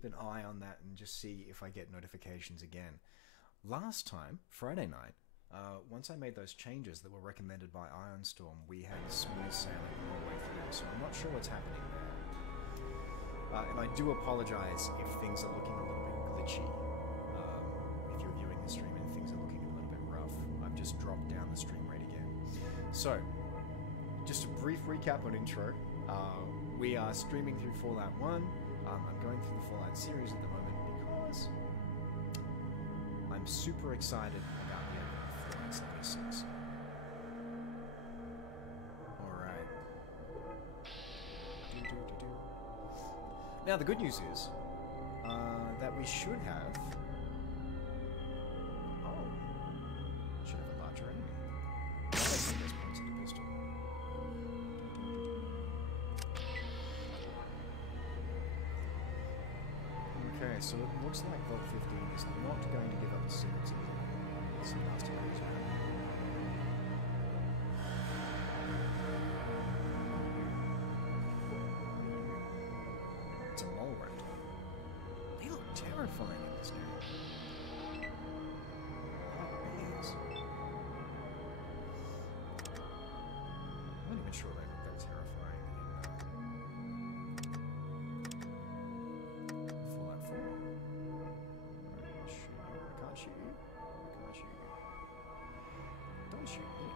keep an eye on that and just see if I get notifications again. Last time, Friday night, once I made those changes that were recommended by Ironstorm, we had smooth sailing all the way through, so I'm not sure what's happening there. And I do apologize if things are looking a little bit glitchy. If you're viewing the stream and things are looking a little bit rough, I've just dropped down the stream rate again. So, just a brief recap on intro. We are streaming through Fallout 1. I'm going through the Fallout series at the moment because I'm super excited about the end of Fallout 76. Alright. Now, the good news is that we should have... Oh. Should have a larger enemy. I think there's points at the pistol. Okay, so it looks like Vault 15 is not going to give up its secrets again. It's a nasty creature. It's a mole rat. They look terrifying in this game. Oh, bears. I'm not even sure they look that terrifying in Fallout 4. I can't shoot you. I can't shoot you. Don't shoot me.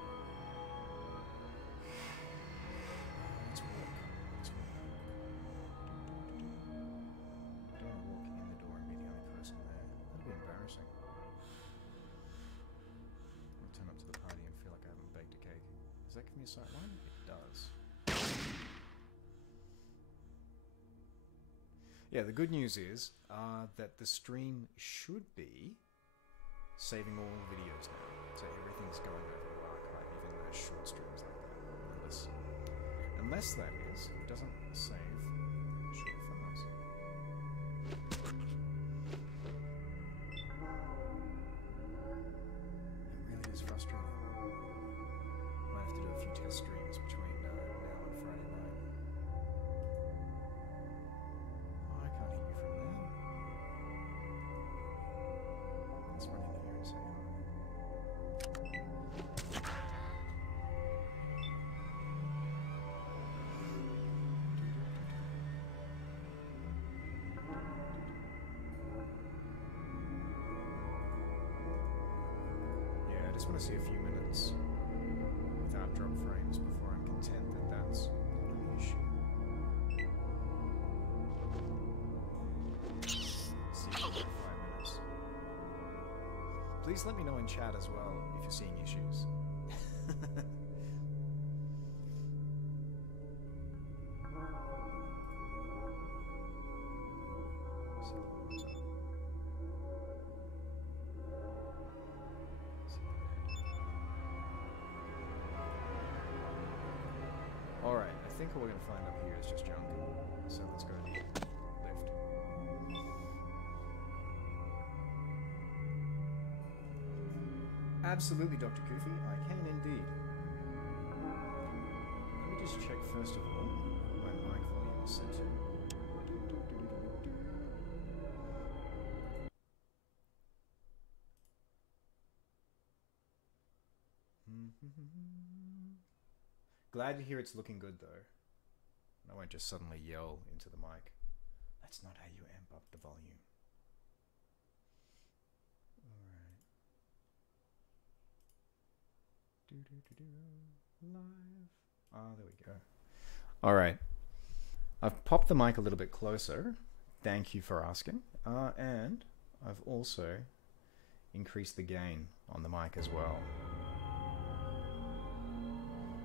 Let's walk. Let's walk. I don't want to walk in the door and be the only person there. That'd be embarrassing. I'll turn up to the party and feel like I haven't baked a cake. Does that give me a sight line? It does. Yeah, the good news is that the stream should be saving all videos now. So everything's going over to archive, even those short streams like that. Unless that is, it doesn't save short files. It really is frustrating. Might have to do a few test streams between now and Friday night. Oh, I can't hit you from there. Let's run in here and say hi. Yeah, I just want to see a few minutes without drop frames before I'm content that that's not an issue. See you in 5 minutes. Please let me know in chat as well if you're seeing issues. Alright, I think all we're going to find up here is just junk. So let's go to the lift. Absolutely, Dr. Koofy, I can indeed. Let me just check first of all what my mic volume is set to. Glad to hear it's looking good though. I won't just suddenly yell into the mic. That's not how you amp up the volume. Alright. Live. Ah, there we go. Alright. I've popped the mic a little bit closer. Thank you for asking. And I've also increased the gain on the mic as well.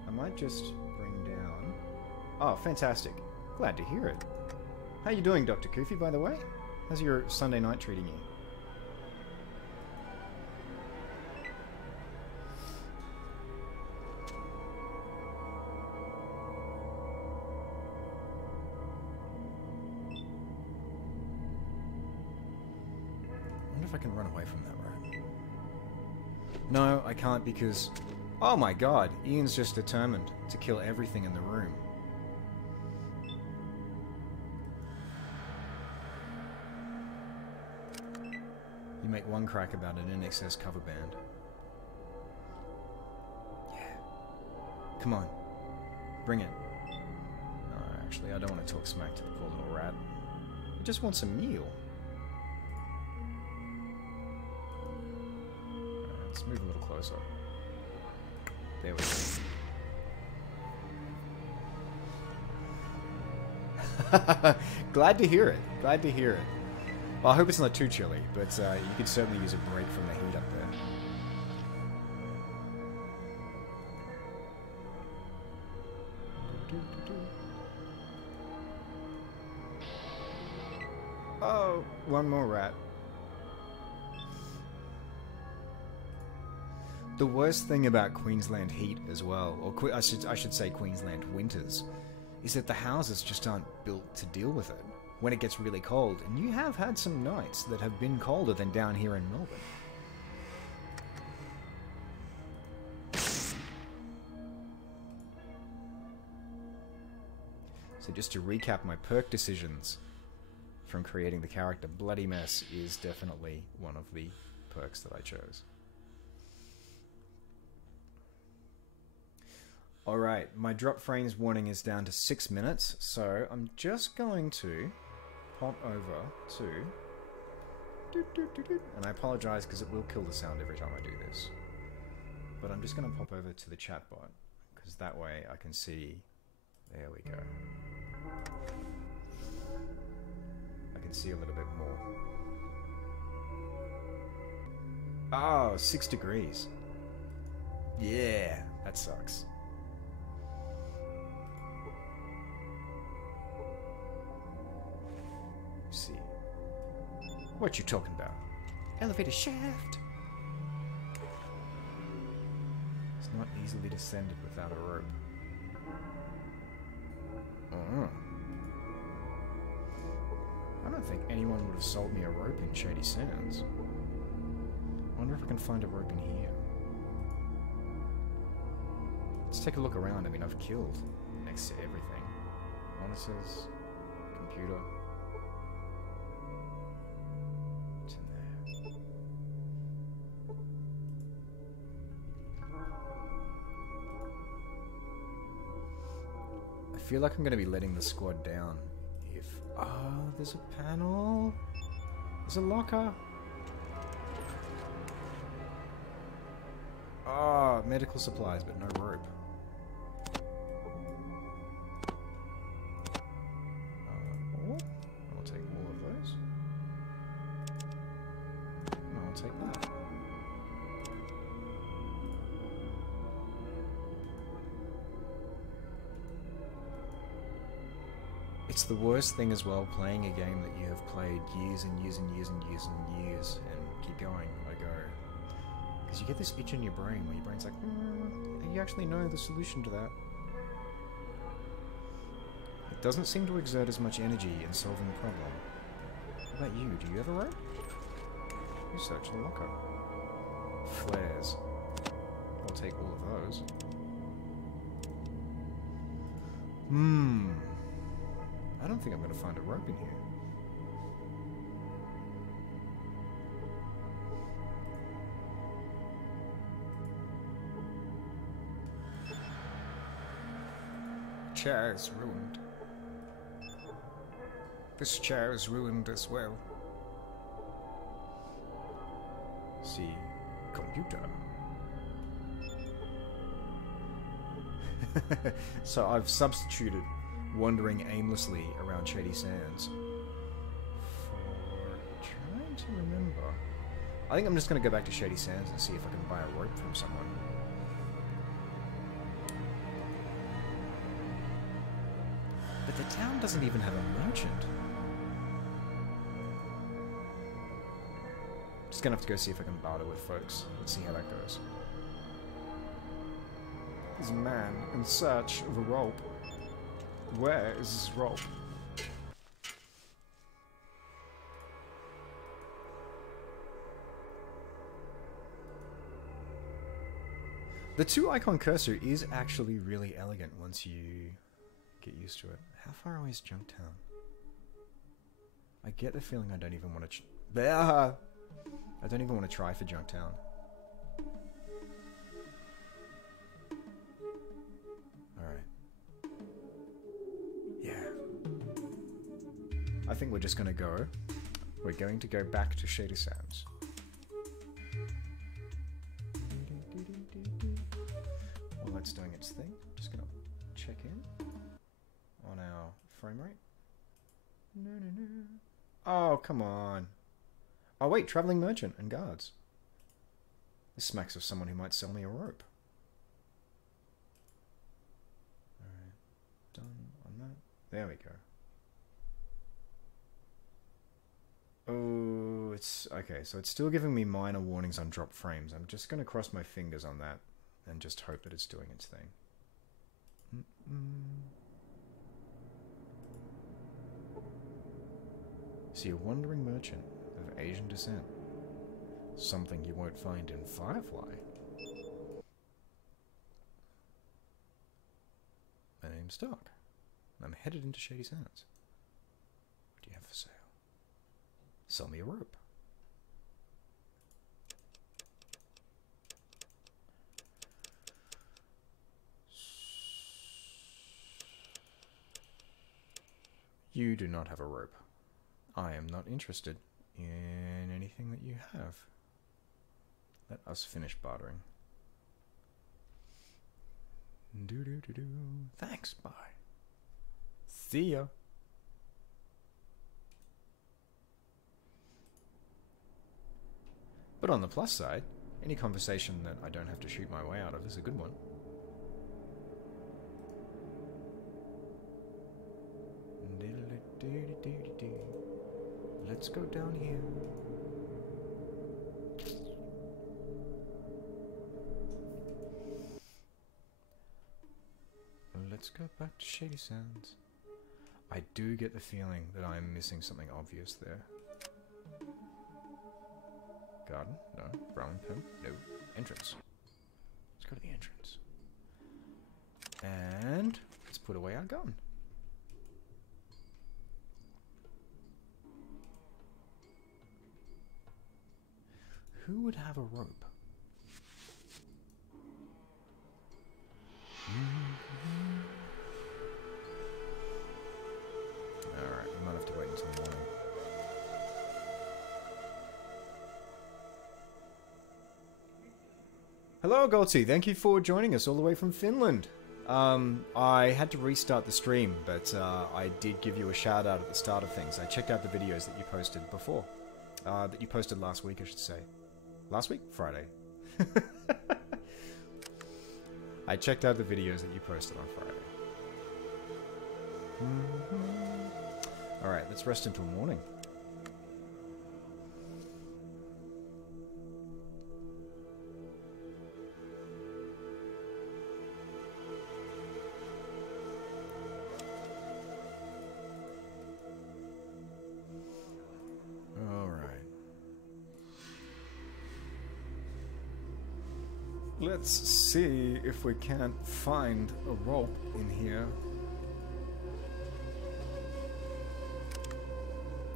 I might just bring down... Oh, fantastic. Glad to hear it. How you doing, Dr. Koofy, by the way? How's your Sunday night treating you? I wonder if I can run away from that room. No, I can't because... Oh my god, Ian's just determined to kill everything in the room. You make one crack about an NXS cover band. Yeah. Come on. Bring it. No, actually, I don't want to talk smack to the poor little rat. He just wants a meal. Alright, let's move a little closer. There we go. Glad to hear it. Glad to hear it. Well, I hope it's not too chilly, but you could certainly use a break from the heat up there. Oh, one more rat. The worst thing about Queensland heat as well, or I should say Queensland winters, is that the houses just aren't built to deal with it when it gets really cold, and you have had some nights that have been colder than down here in Melbourne. So just to recap my perk decisions from creating the character, Bloody Mess is definitely one of the perks that I chose. Alright, my drop frames warning is down to 6 minutes, so I'm just going to pop over to... And I apologize because it will kill the sound every time I do this. But I'm just going to pop over to the chatbot, because that way I can see... There we go. I can see a little bit more. Oh, 6 degrees. Yeah, that sucks. See. What you talking about? Elevator shaft. It's not easily descended without a rope. I don't think anyone would have sold me a rope in Shady Sands. I wonder if I can find a rope in here. Let's take a look around. I mean, I've killed next to everything. Monitors, computer. What's in there? I feel like I'm going to be letting the squad down if... Oh, there's a panel. There's a locker. Oh, medical supplies, but no rope. I'll take all of those. No, I'll take that. It's the worst thing as well, playing a game that you have played years and years and years and years and years, and keep going, let go. Because you get this itch in your brain where your brain's like, you actually know the solution to that. It doesn't seem to exert as much energy in solving the problem. What about you? Do you have a rope? Research the locker. Flares. I'll take all of those. I don't think I'm going to find a rope in here. Chair is ruined. This chair is ruined as well. See, computer. So I've substituted wandering aimlessly around Shady Sands for trying to remember. I think I'm just going to go back to Shady Sands and see if I can buy a rope from someone. But the town doesn't even have a merchant. Just gonna have to go see if I can barter with folks. Let's see how that goes. There's a man in search of a rope. Where is this rope? The 2-icon cursor is actually really elegant once you get used to it. How far away is Junktown? I get the feeling I don't even want to... I don't even want to try for Junktown. Alright. Yeah. I think we're just going to go. We're going to go back to Shady Sands. While that's doing its thing, just going to check in on our frame rate. No, no, no. Oh, come on. Oh, wait, traveling merchant and guards. This smacks of someone who might sell me a rope. Alright, done on that. There we go. Oh, it's... Okay, so it's still giving me minor warnings on drop frames. I'm just going to cross my fingers on that and just hope that it's doing its thing. See, a wandering merchant of Asian descent. Something you won't find in Firefly. My name's Doc. I'm headed into Shady Sands. What do you have for sale? Sell me a rope. You do not have a rope. I am not interested in anything that you have. Let us finish bartering. Do. Thanks, bye. See ya. But on the plus side, any conversation that I don't have to shoot my way out of is a good one. Let's go down here. Let's go back to Shady Sands. I do get the feeling that I'm missing something obvious there. Garden? No. Brown pen? No. Entrance. Let's go to the entrance. And let's put away our gun. Who would have a rope? Alright, we might have to wait until morning. Hello, Goldsey. Thank you for joining us all the way from Finland. I had to restart the stream, but I did give you a shout out at the start of things. I checked out the videos that you posted before. That you posted last week, I should say. Last week? Friday. I checked out the videos that you posted on Friday. Alright, let's rest until morning. Let's see if we can't find a rope in here.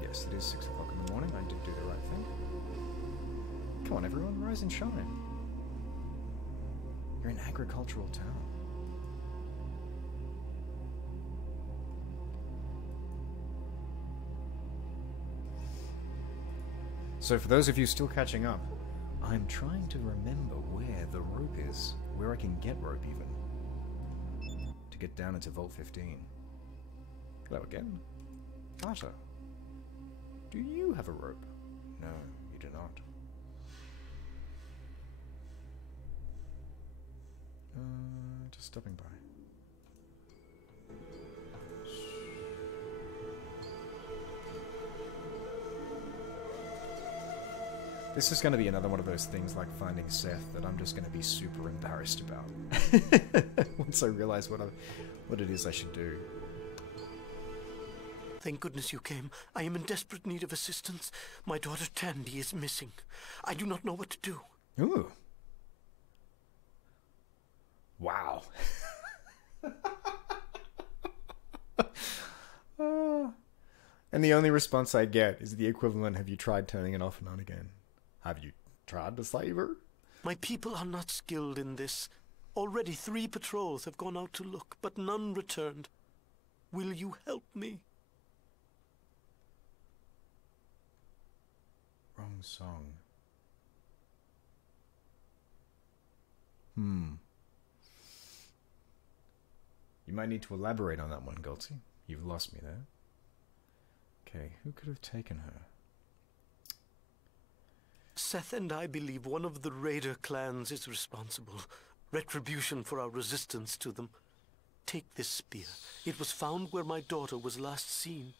Yes, it is 6 o'clock in the morning. I did do the right thing. Come on, everyone, rise and shine. You're an agricultural town. So for those of you still catching up, I'm trying to remember where the rope is, where I can get rope even, to get down into Vault 15. Hello again. Arthur, do you have a rope? No, you do not. Just stopping by. This is going to be another one of those things like finding Seth that I'm just going to be super embarrassed about once I realize what it is I should do. Thank goodness you came. I am in desperate need of assistance. My daughter Tandy is missing. I do not know what to do. Ooh. Wow. And the only response I get is the equivalent, have you tried turning it off and on again? Have you tried to save her? My people are not skilled in this. Already 3 patrols have gone out to look, but none returned. Will you help me? Wrong song. You might need to elaborate on that one, Goldsy. You've lost me there. Okay, who could have taken her? Seth and I believe one of the raider clans is responsible. Retribution for our resistance to them. Take this spear. It was found where my daughter was last seen.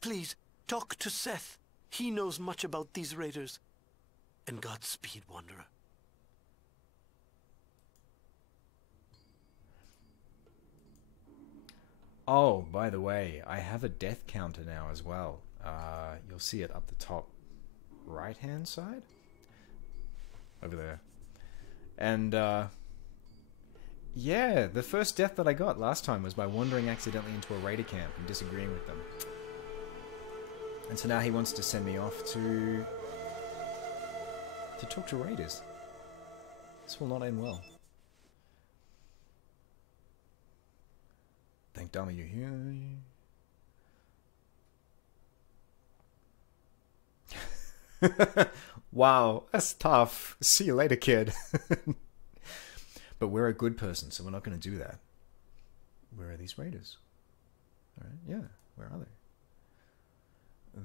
Please, talk to Seth. He knows much about these raiders. And Godspeed, Wanderer. Oh, by the way, I have a death counter now as well. You'll see it up the top right-hand side. Over there. And, yeah, the first death that I got last time was by wandering accidentally into a raider camp and disagreeing with them. And so now he wants to send me off to talk to raiders. This will not end well. Thank Dharma you're here. Wow, that's tough. See you later, kid. But we're a good person, so we're not going to do that. Where are these raiders? All right, yeah, where are they?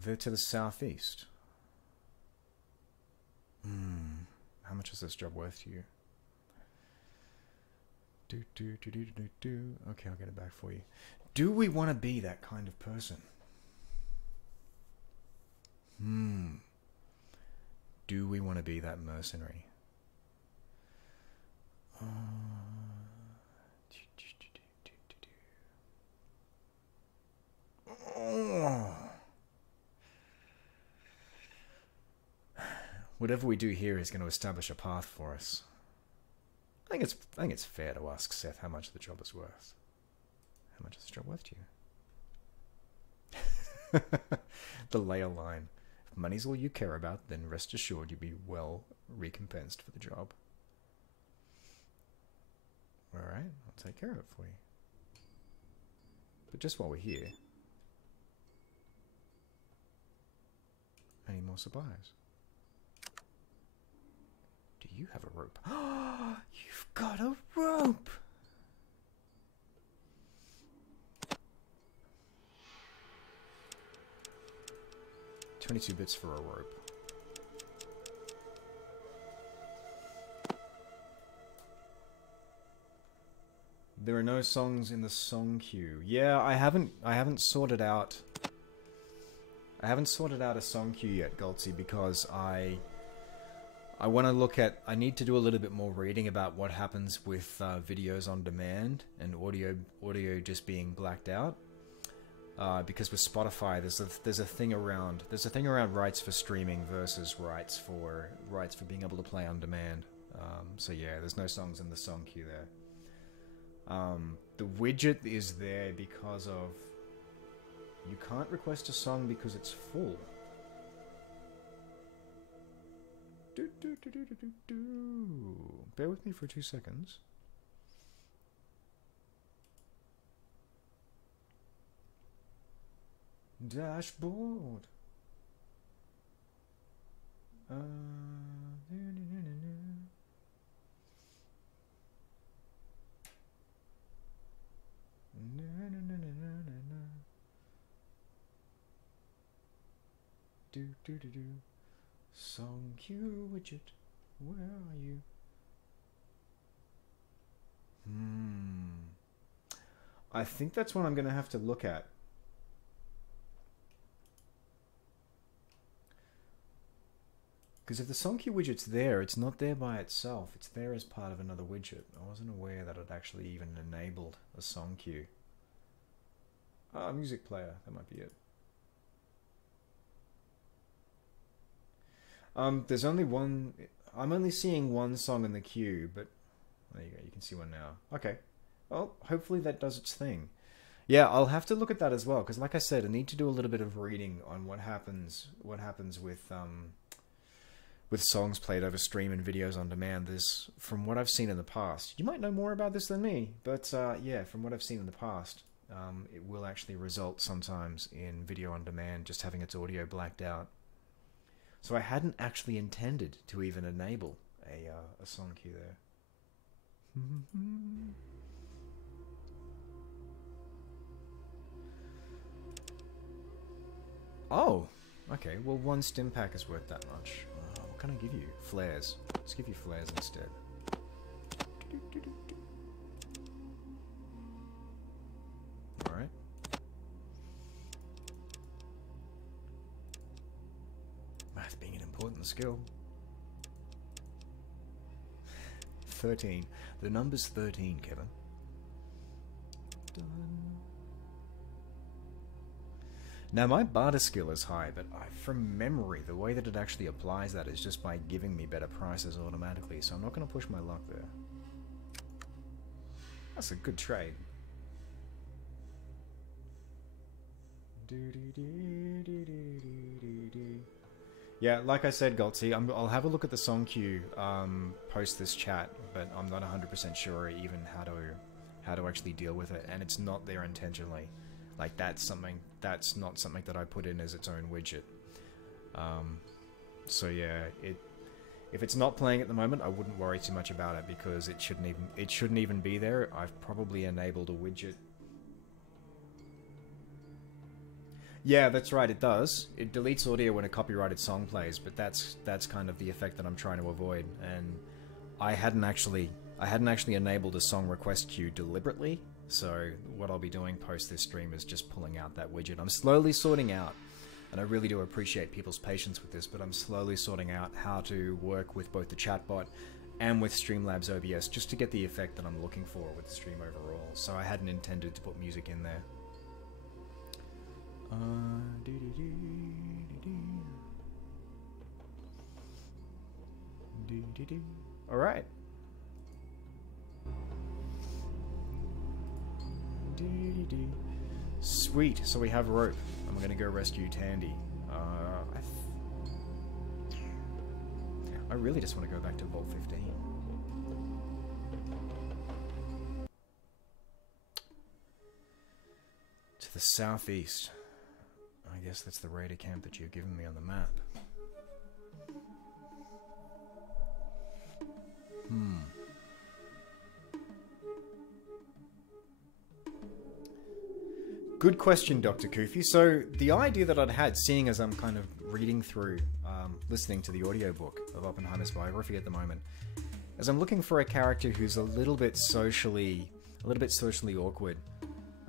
They're to the southeast. How much is this job worth to you? Okay, I'll get it back for you. Do we want to be that kind of person? Do we want to be that mercenary? Whatever we do here is going to establish a path for us. I think it's fair to ask Seth how much the job is worth. How much is the job worth to you? The layer line. If money's all you care about, then rest assured you'll be well recompensed for the job. Alright, I'll take care of it for you. But just while we're here... I need more supplies. Do you have a rope? You've got a rope! $22 bits for a rope. There are no songs in the song queue. Yeah, I haven't sorted out... I haven't sorted out a song queue yet, Goldsy, because I want to look at... I need to do a little bit more reading about what happens with videos on demand and audio just being blacked out. Because with Spotify, there's a thing around rights for streaming versus rights for being able to play on demand. So yeah, there's no songs in the song queue there. The widget is there because of... You can't request a song because it's full. Bear with me for 2 seconds. Dashboard. Song queue widget, where are you? I think that's what I'm going to have to look at. Because if the song queue widget's there, it's not there by itself. It's there as part of another widget. I wasn't aware that it actually even enabled a song queue. Ah, music player. That might be it. There's only one... I'm only seeing one song in the queue, but... There you go, you can see one now. Okay. Well, hopefully that does its thing. Yeah, I'll have to look at that as well because, like I said, I need to do a little bit of reading on what happens with songs played over stream and videos on demand. There's, from what I've seen in the past, you might know more about this than me, but yeah, from what I've seen in the past, it will actually result sometimes in video on demand just having its audio blacked out. So I hadn't actually intended to even enable a song cue there. Oh, okay. Well, one stim pack is worth that much. What can I give you? Flares. Let's give you flares instead. Alright. Math being an important skill. 13. The number's 13, Kevin. Done. Now, my barter skill is high, but from memory, the way that it actually applies that is just by giving me better prices automatically, so I'm not going to push my luck there. That's a good trade. Yeah, like I said, Goltzy, I'll have a look at the song queue post this chat, but I'm not 100% sure even how to actually deal with it, and it's not there intentionally. Like, that's not something that I put in as its own widget. So yeah, if it's not playing at the moment, I wouldn't worry too much about it because it shouldn't even be there. I've probably enabled a widget. Yeah, that's right, it does. It deletes audio when a copyrighted song plays, but that's kind of the effect that I'm trying to avoid. And I hadn't actually enabled a song request queue deliberately. So what I'll be doing post this stream is just pulling out that widget. I'm slowly sorting out, and I really do appreciate people's patience with this, but I'm slowly sorting out how to work with both the chatbot and with Streamlabs OBS just to get the effect that I'm looking for with the stream overall. So I hadn't intended to put music in there. Alright. Sweet, so we have rope. I'm gonna go rescue Tandy. I really just want to go back to Vault 15. To the southeast. I guess that's the raider camp that you've given me on the map. Good question, Dr. Kufi. So, the idea that I'd had, seeing as I'm kind of reading through, listening to the audiobook of Oppenheimer's biography at the moment, as I'm looking for a character who's a little bit socially awkward,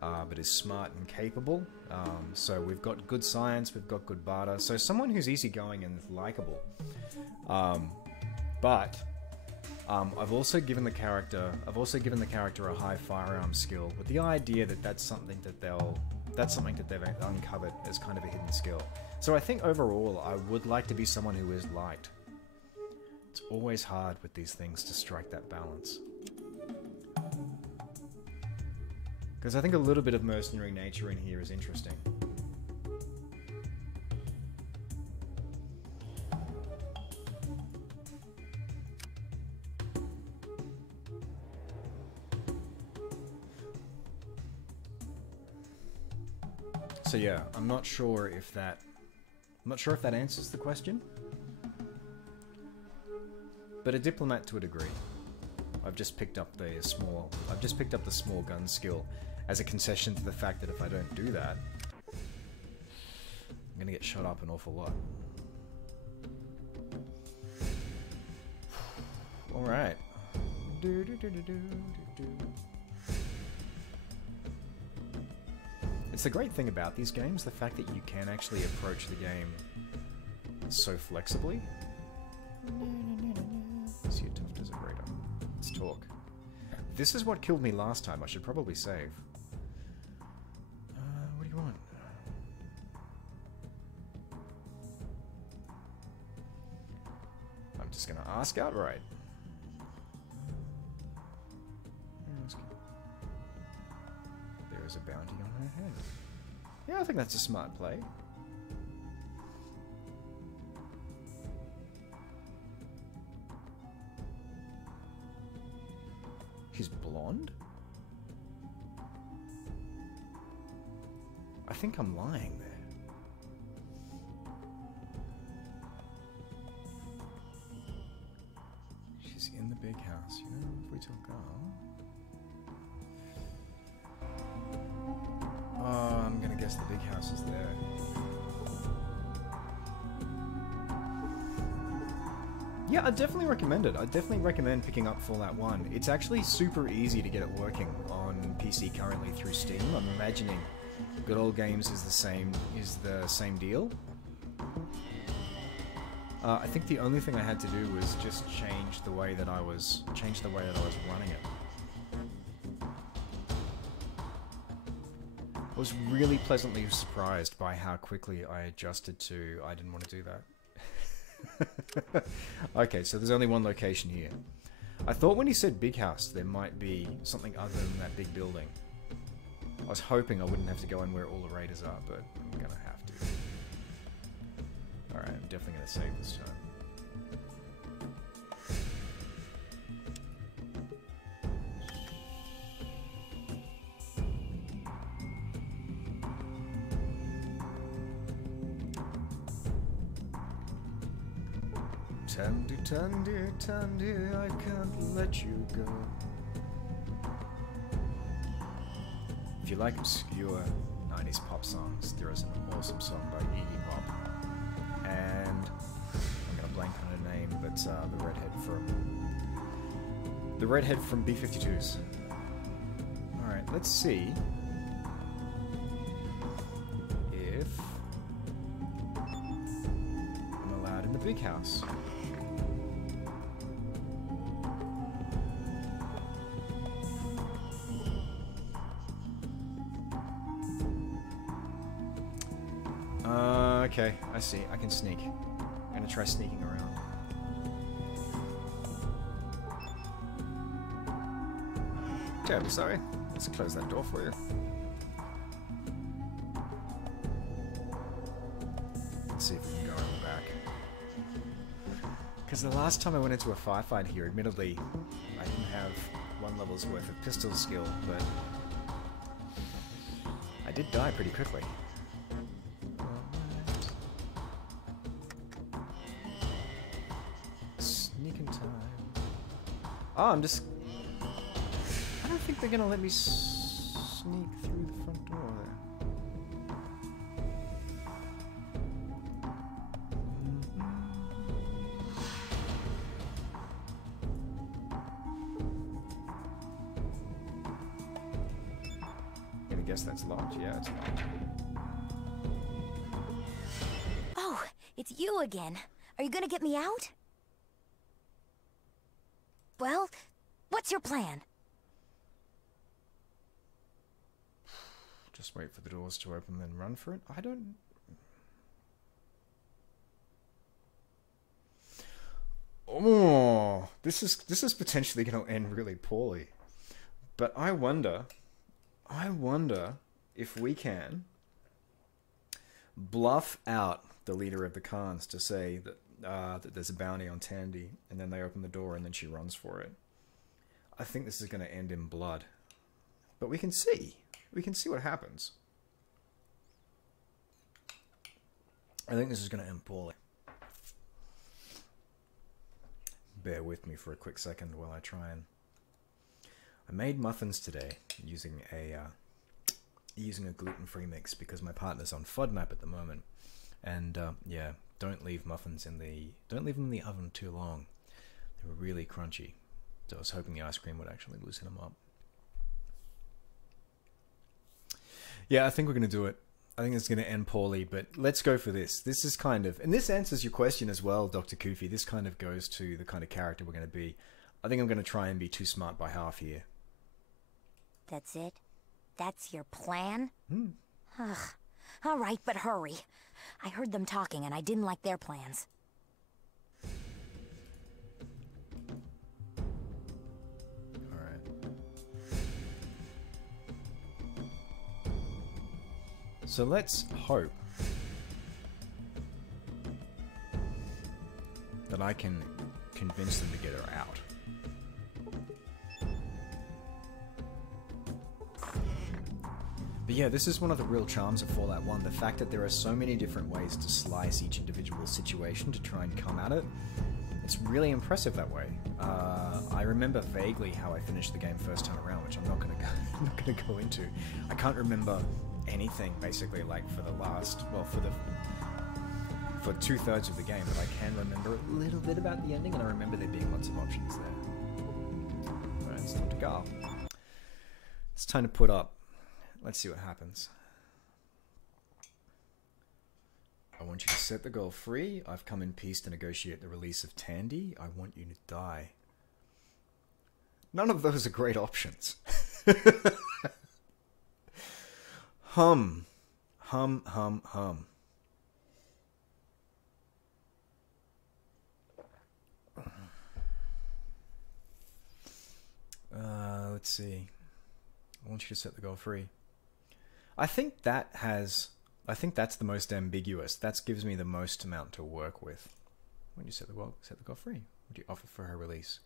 but is smart and capable. So we've got good science, we've got good barter. So someone who's easygoing and likable. But I've also given the character a high firearm skill with the idea that that's something that they've uncovered as kind of a hidden skill. So I think overall I would like to be someone who is liked. It's always hard with these things to strike that balance. Because I think a little bit of mercenary nature in here is interesting. So yeah, I'm not sure if that answers the question. But a diplomat to a degree. I've just picked up the small gun skill as a concession to the fact that if I don't do that, I'm gonna get shot up an awful lot. Alright. It's the great thing about these games, the fact that you can actually approach the game so flexibly. See, tough as a grader. Let's talk. This is what killed me last time. I should probably save. What do you want? I'm just gonna ask outright. There is a bounty on ahead. Yeah, I think that's a smart play. She's blonde? I think I'm lying there. She's in the big house, you know, if we took Oh, I'm gonna guess the big house is there. Yeah, I definitely recommend it. I definitely recommend picking up Fallout 1. It's actually super easy to get it working on PC currently through Steam. I'm imagining Good Old Games is the same deal. I think the only thing I had to do was just change the way that I was running it. I was really pleasantly surprised by how quickly I adjusted to I didn't want to do that. Okay, so there's only one location here. I thought when he said big house there might be something other than that big building. I was hoping I wouldn't have to go in where all the raiders are, but I'm gonna have to. Alright, I'm definitely gonna save this time. Tandy, Tandy, Tandy, I can't let you go. If you like obscure 90s pop songs, there is an awesome song by Iggy Pop. And I'm gonna blank on her name, but the redhead from B-52s. Alright, let's see if I'm allowed in the big house. Okay, I see. I can sneak. I'm gonna try sneaking around. Terribly sorry. Let's close that door for you. Let's see if we can go around the back. Because the last time I went into a firefight here, admittedly, I didn't have 1 level's worth of pistol skill, but I did die pretty quickly. Oh, I don't think they're gonna let me sneak through the front door there. I'm gonna guess that's locked. Yeah, it's locked. Oh, it's you again. Are you gonna get me out? Well, what's your plan? Just wait for the doors to open, then run for it? I don't... Oh, this is potentially going to end really poorly. But I wonder if we can bluff out the leader of the Khans to say that that there's a bounty on Tandy, and then they open the door and then she runs for it. I think this is going to end in blood. But we can see. We can see what happens. I think this is going to end poorly. Bear with me for a quick second while I try and... I made muffins today using a gluten-free mix because my partner's on FODMAP at the moment. And yeah, don't leave muffins in the oven too long. They were really crunchy. So I was hoping the ice cream would actually loosen them up. Yeah, I think we're going to do it. I think it's going to end poorly, but let's go for this. This is kind of... And this answers your question as well, Dr. Koofy. This kind of goes to the kind of character we're going to be. I think I'm going to try and be too smart by half here. That's it? That's your plan? Hmm. Ugh. All right, but hurry. I heard them talking and I didn't like their plans. So let's hope that I can convince them to get her out. But yeah, this is one of the real charms of Fallout 1, the fact that there are so many different ways to slice each individual situation to try and come at it. It's really impressive that way. I remember vaguely how I finished the game first time around, which I'm not gonna go into. I can't remember anything basically, like for the last, well, for 2/3 of the game, but I can remember a little bit about the ending, and I remember there being lots of options there. Alright, it's time to go. It's time to put up. Let's see what happens. I want you to set the girl free. I've come in peace to negotiate the release of Tandy. I want you to die. None of those are great options. Hum. Hum, hum, hum. Let's see. I want you to set the girl free. I think that's the most ambiguous. That gives me the most amount to work with. When you set the girl free, what do you offer for her release?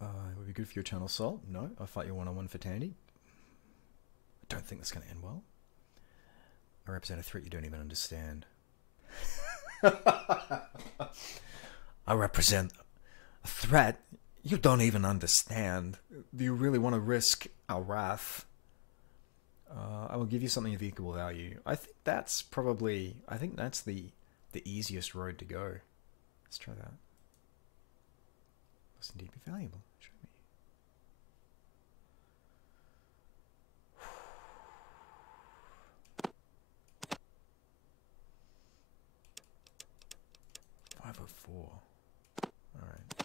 It would be good for your channel soul. No, I'll fight you one-on-one for Tandy. I don't think that's going to end well. I represent a threat you don't even understand. I represent a threat you don't even understand. Do you really want to risk our wrath? I will give you something of equal value. I think that's the easiest road to go. Let's try that. Must indeed be valuable. Show me. 504. Alright.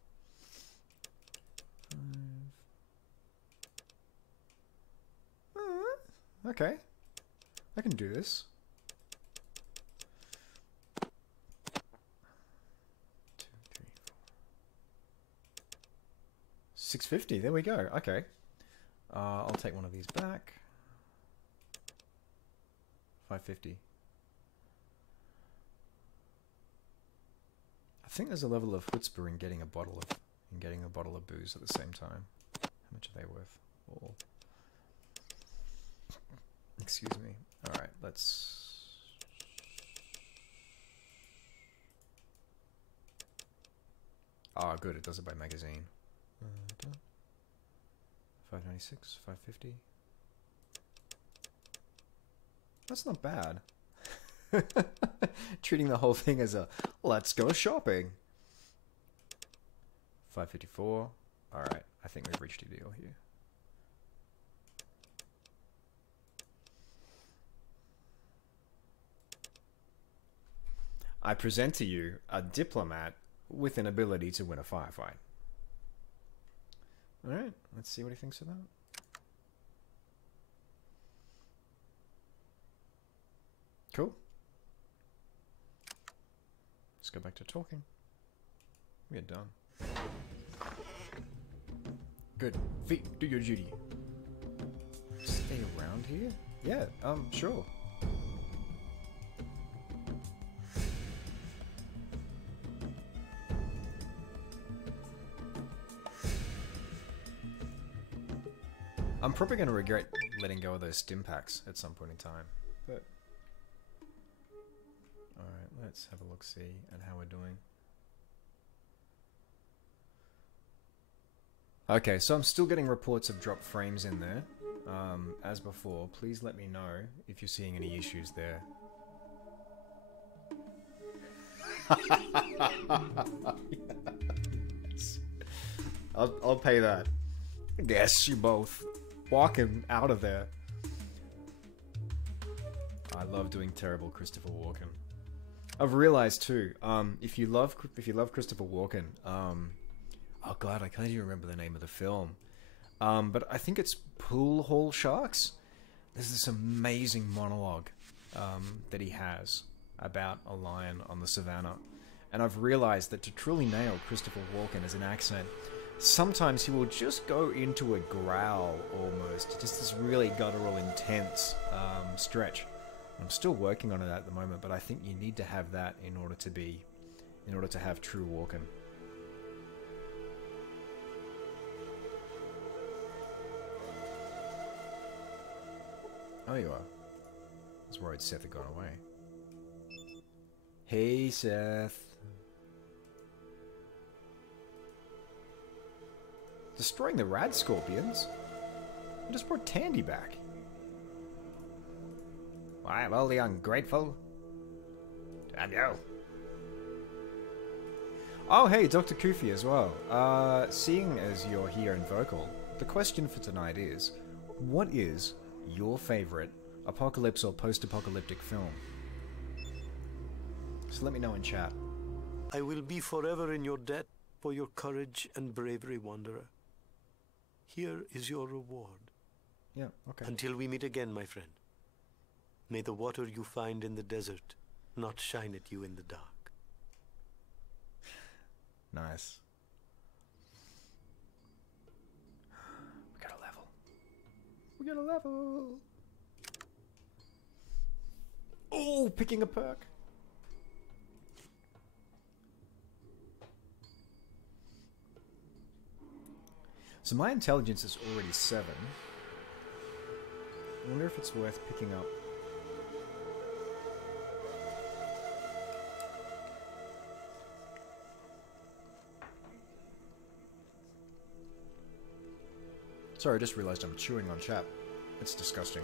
5. Okay. I can do this. 2, 3, 4. 650. There we go. Okay. I'll take one of these back. 550. I think there's a level of chutzpah in getting a bottle of booze at the same time. How much are they worth? Oh. Excuse me. All right, let's. Ah, good. It does it by magazine. 596, 550. That's not bad. Treating the whole thing as a let's go shopping. 554. Alright, I think we've reached a deal here. I present to you a diplomat with an ability to win a firefight. Alright, let's see what he thinks of that. Cool. Let's go back to talking. We're done. Good. V, do your duty. Stay around here? Yeah, sure. I'm probably going to regret letting go of those stim packs at some point in time, but... Alright, let's have a look-see at how we're doing. Okay, so I'm still getting reports of dropped frames in there. As before, please let me know if you're seeing any issues there. Yes. I'll pay that. Yes, you both. Walking out of there. I love doing terrible Christopher Walken. I've realized too, if you love Christopher Walken, oh god, I can't even remember the name of the film. But I think it's Pool Hall Sharks. There's this amazing monologue that he has about a lion on the savannah. And I've realized that to truly nail Christopher Walken as an accent, sometimes he will just go into a growl almost, just this really guttural, intense stretch. I'm still working on it at the moment, but I think you need to have that in order to have true walking. Oh, you are. I was worried Seth had gone away. Hey, Seth. Destroying the rad scorpions? I just brought Tandy back. Why, well, the ungrateful. Damn you. Oh, hey, Dr. Kufi as well. Seeing as you're here in vocal, the question for tonight is, what is your favorite apocalypse or post-apocalyptic film? So let me know in chat. I will be forever in your debt for your courage and bravery, Wanderer. Here is your reward. Yeah, okay. Until we meet again, my friend. May the water you find in the desert not shine at you in the dark. Nice. We got a level. We got a level. Oh, picking a perk. So my intelligence is already 7. I wonder if it's worth picking up. Sorry, I just realized I'm chewing on chat. It's disgusting.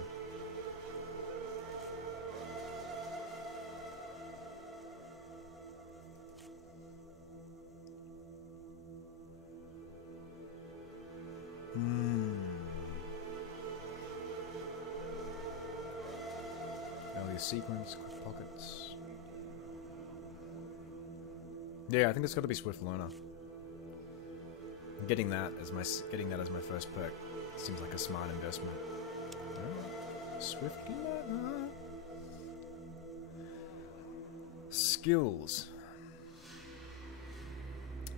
Earlier sequence, quick pockets. Yeah, I think it's got to be Swift Learner. Getting that as my first perk seems like a smart investment. Swift Learner. Skills.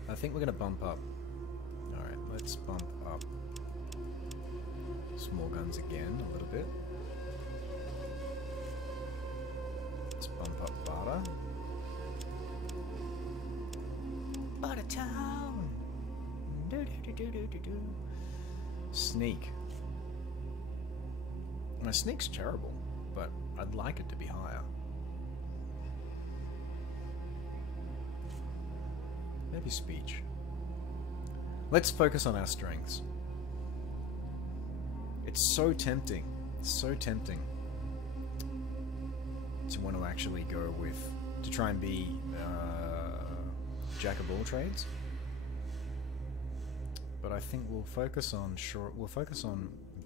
I think we're gonna bump up. All right, let's bump up small guns again a little bit. Let's bump up Barter. Barter Town. Sneak. My sneak's terrible, but I'd like it to be higher. Maybe speech. Let's focus on our strengths. It's so tempting to want to actually go with, to try and be jack of all trades. But I think we'll focus on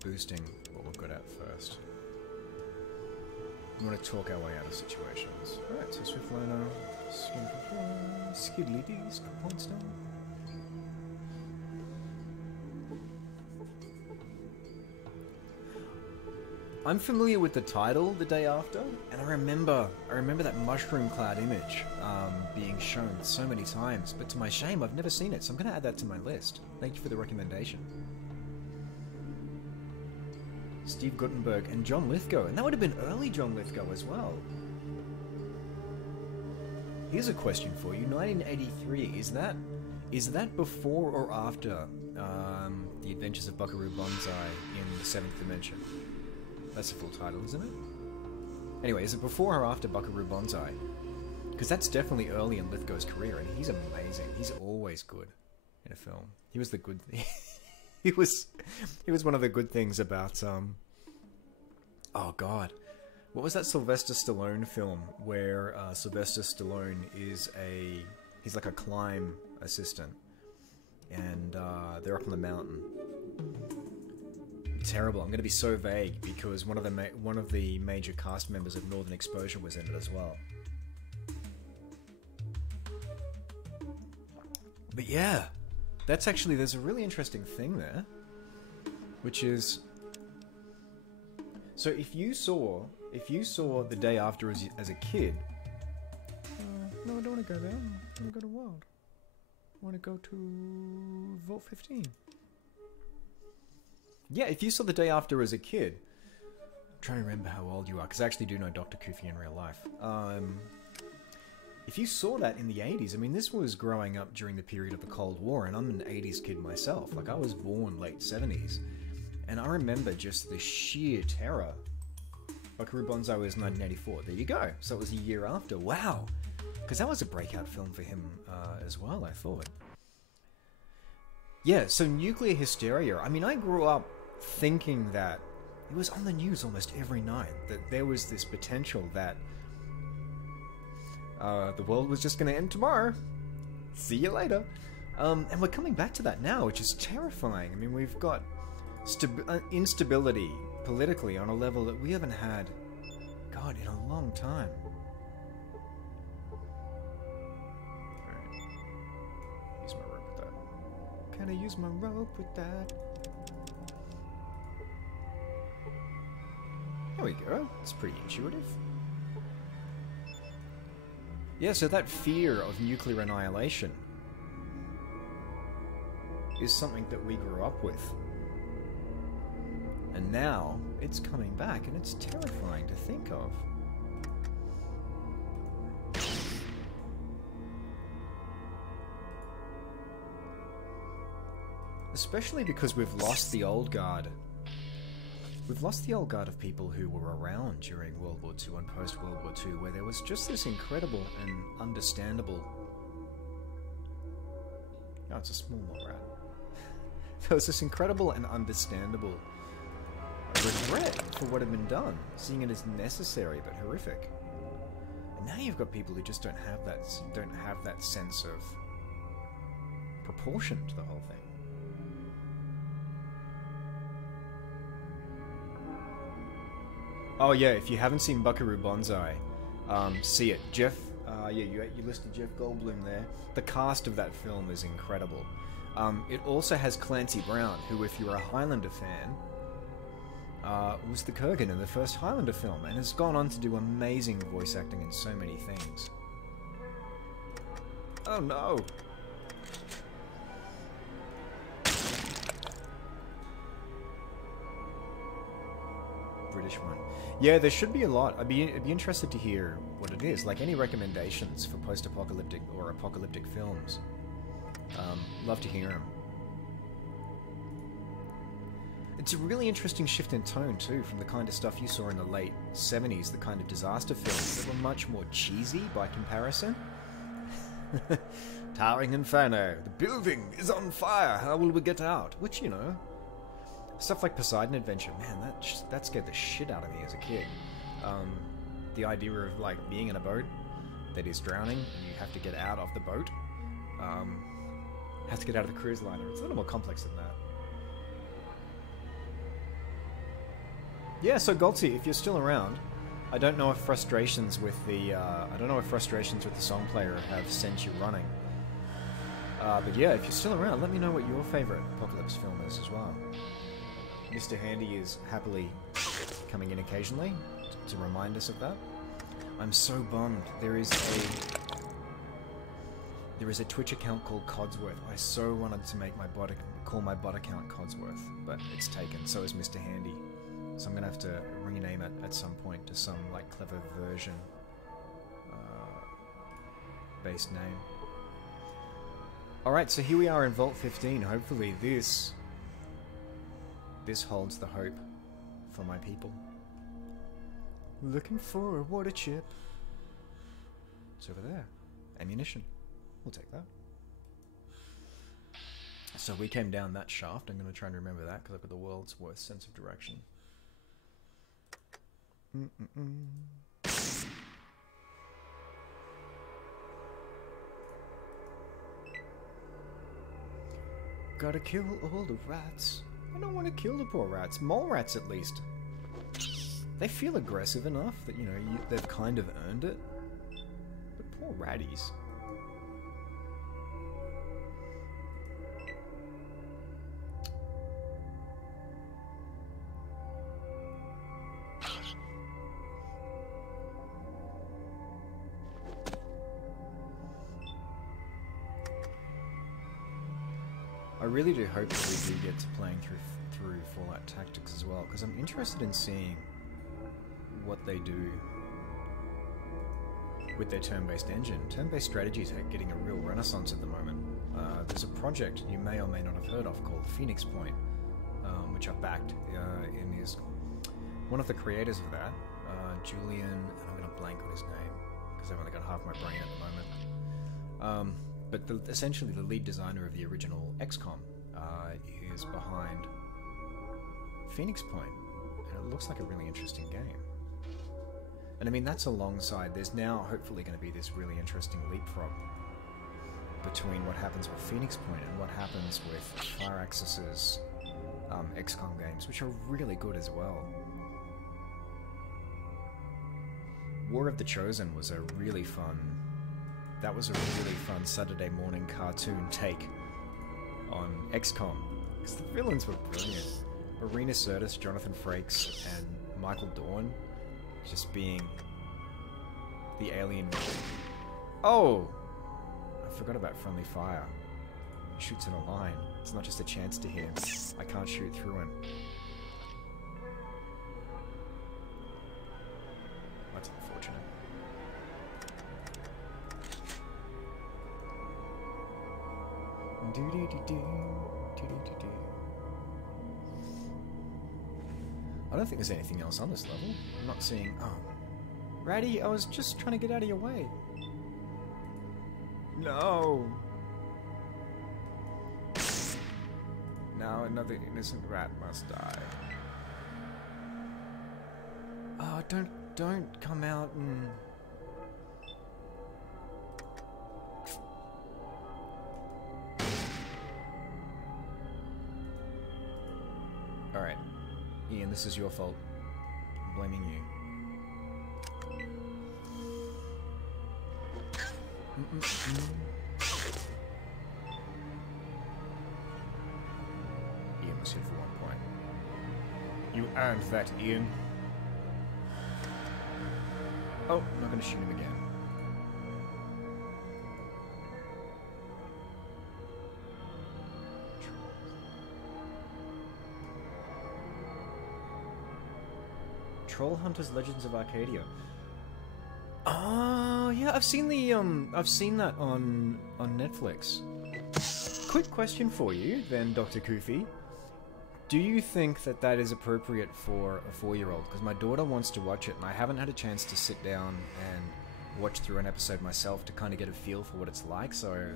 boosting what we're good at first. We want to talk our way out of situations. Alright, so Swift Learner, Skiddly D's, points down. I'm familiar with the title, The Day After, and I remember that mushroom cloud image being shown so many times, but to my shame, I've never seen it, so I'm going to add that to my list. Thank you for the recommendation. Steve Guttenberg and John Lithgow, and that would have been early John Lithgow as well. Here's a question for you: 1983, is that before or after The Adventures of Buckaroo Banzai in the 7th Dimension? That's the full title, isn't it? Anyway, is it before or after Buckaroo Banzai? Because that's definitely early in Lithgow's career, and he's amazing. He's always good in a film. He was the good. he was one of the good things about oh God, what was that Sylvester Stallone film where Sylvester Stallone he's like a climb assistant, and they're up on the mountain. Terrible. I'm going to be so vague because one of the major cast members of Northern Exposure was in it as well. But yeah, there's a really interesting thing there, which is, so if you saw The Day After as a kid, no, I don't want to go there. I want to go to Wild. want to go to Vault 15. Yeah, if you saw The Day After as a kid, I'm trying to remember how old you are, because I actually do know Dr. Kufi in real life. If you saw that in the 80s, I mean, this was growing up during the period of the Cold War, and I'm an 80s kid myself. Like, I was born late 70s. And I remember just the sheer terror. Buckaroo Banzai was 1984. There you go. So it was a year after. Wow. Because that was a breakout film for him as well, I thought. Yeah, so nuclear hysteria. I mean, I grew up thinking that it was on the news almost every night, that there was this potential that the world was just going to end tomorrow. See you later. And we're coming back to that now, which is terrifying. I mean, we've got instability politically on a level that we haven't had, God, in a long time. Alright. Use my rope with that. Can I use my rope with that? There we go. It's pretty intuitive. Yeah, so that fear of nuclear annihilation is something that we grew up with. And now, it's coming back, and it's terrifying to think of. Especially because we've lost the old guard. We've lost the old guard of people who were around during World War II and post-World War II, where there was just this incredible and understandable... Oh, it's a small rat. There was this incredible and understandable regret for what had been done, seeing it as necessary but horrific. And now you've got people who just don't have that sense of proportion to the whole thing. Oh yeah, if you haven't seen Buckaroo Banzai, see it. Jeff, yeah, you listed Jeff Goldblum there. The cast of that film is incredible. It also has Clancy Brown, who, if you're a Highlander fan, was the Kurgan in the first Highlander film, and has gone on to do amazing voice acting in so many things. Oh no! British one. Yeah, there should be a lot. I'd be interested to hear what it is. Like, any recommendations for post-apocalyptic or apocalyptic films. Love to hear them. It's a really interesting shift in tone, too, from the kind of stuff you saw in the late 70s, the kind of disaster films that were much more cheesy by comparison. Towering Inferno, the building is on fire, how will we get out? Which, you know, stuff like Poseidon Adventure, man, that scared the shit out of me as a kid. The idea of, like, being in a boat that is drowning, and you have to get out of the boat. Have to get out of the cruise liner. It's a little more complex than that. Yeah, so Goltzy, if you're still around, I don't know if frustrations with the song player have sent you running. But yeah, if you're still around, let me know what your favorite apocalypse film is as well. Mr. Handy is happily coming in occasionally to remind us of that. I'm so bummed. There is a Twitch account called Codsworth. I so wanted to make call my bot account Codsworth, but it's taken. So is Mr. Handy. So I'm gonna have to rename it at some point to some like clever version based name. Alright, so here we are in Vault 15. Hopefully this holds the hope for my people. Looking for a water chip. It's over there. Ammunition. We'll take that. So we came down that shaft. I'm going to try and remember that because I've got the world's worst sense of direction. Gotta kill all the rats. I don't want to kill the poor rats. Mole rats, at least. They feel aggressive enough that, you know, they've kind of earned it. But poor ratties. really do hope that we do get to playing through Fallout Tactics as well, because I'm interested in seeing what they do with their turn-based engine. Turn-based strategies are getting a real renaissance at the moment. There's a project you may or may not have heard of called Phoenix Point, which I backed, and is one of the creators of that, Julian, and I'm going to blank on his name because I've only got half my brain at the moment. But essentially the lead designer of the original XCOM is behind Phoenix Point, and it looks like a really interesting game. And I mean, that's alongside, there's now hopefully going to be this really interesting leapfrog between what happens with Phoenix Point and what happens with Firaxis's XCOM games, which are really good as well. War of the Chosen was a really fun... That was a really fun Saturday morning cartoon take on XCOM, because the villains were brilliant. Marina Sirtis, Jonathan Frakes, and Michael Dorn just being the alien. Oh! I forgot about friendly fire. He shoots in a line. It's not just a chance to hit. I can't shoot through him. That's unfortunate. I don't think there's anything else on this level. I'm not seeing... Oh. Ratty, I was just trying to get out of your way. No! Now another innocent rat must die. Oh, don't come out and... Alright. Ian, this is your fault. I'm blaming you. Ian was hit for 1 point. You earned that, Ian. Oh, I'm not going to shoot him again. Troll Hunters Legends of Arcadia. Oh, yeah, I've seen that on Netflix. Quick question for you, then, Dr. Koofy. Do you think that that is appropriate for a 4-year-old? Because my daughter wants to watch it, and I haven't had a chance to sit down and watch through an episode myself to kind of get a feel for what it's like, so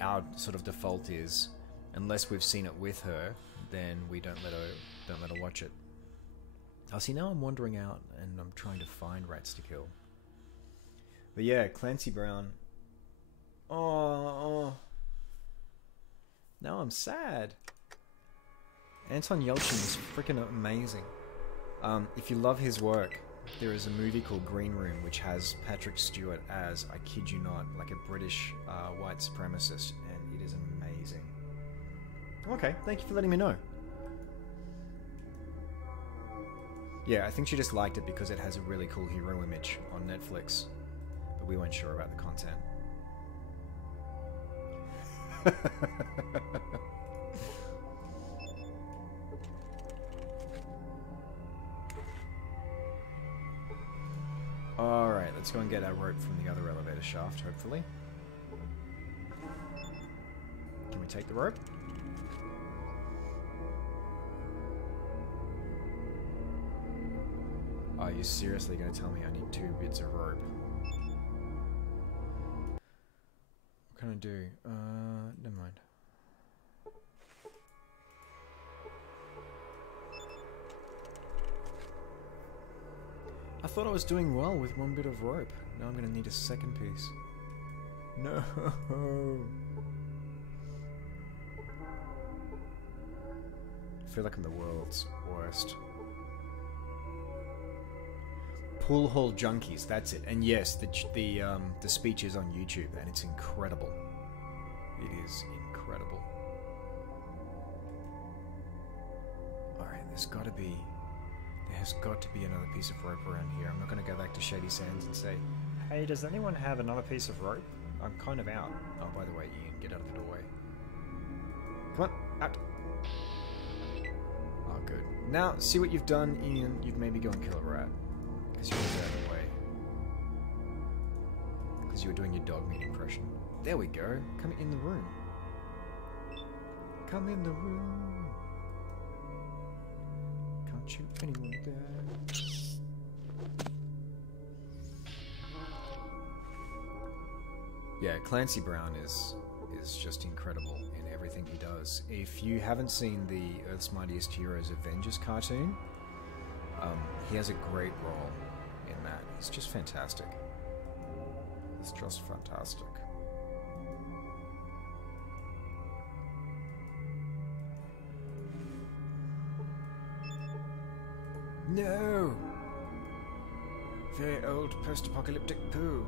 our sort of default is, unless we've seen it with her, then we don't let her watch it. Oh, see, now I'm wandering out, and I'm trying to find rats to kill. But yeah, Clancy Brown. Oh. Now I'm sad. Anton Yelchin is freaking amazing. If you love his work, there is a movie called Green Room, which has Patrick Stewart as, I kid you not, like a British white supremacist, and it is amazing. Okay, thank you for letting me know. Yeah, I think she just liked it because it has a really cool hero image on Netflix, but we weren't sure about the content. Alright, let's go and get our rope from the other elevator shaft, hopefully. Can we take the rope? Are you seriously going to tell me I need 2 bits of rope? What can I do? Never mind. I thought I was doing well with 1 bit of rope. Now I'm going to need a 2nd piece. No! I feel like I'm the world's worst. Pool Hall Junkies, that's it. And yes, the speech is on YouTube, and it's incredible. It is incredible. Alright, there's got to be another piece of rope around here. I'm not going to go back to Shady Sands and say, hey, does anyone have another piece of rope? I'm kind of out. Oh, by the way, Ian, get out of the doorway. Come on, out. Oh, good. Now, see what you've done, Ian? You've made me go and kill a rat. Because you moved out of the way. Because you were doing your dog meat impression. There we go. Come in the room. Come in the room. Can't shoot anyone there. Yeah, Clancy Brown is just incredible in everything he does. If you haven't seen the Earth's Mightiest Heroes Avengers cartoon, he has a great role in that. He's just fantastic. It's just fantastic. No! Very old post-apocalyptic poo.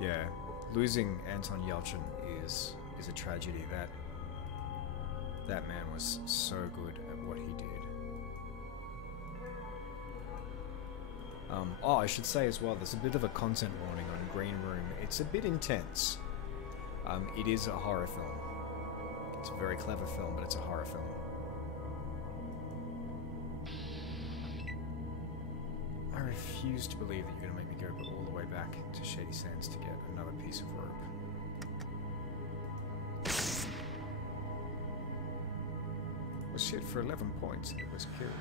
Yeah, losing Anton Yelchin is a tragedy. That man was so good at what he did. Oh, I should say as well, there's a bit of a content warning on Green Room. It's a bit intense. It is a horror film. It's a very clever film, but it's a horror film. I refuse to believe that you're going to make me go all the way back to Shady Sands to get another piece of rope. Was hit for 11 points and it was killed.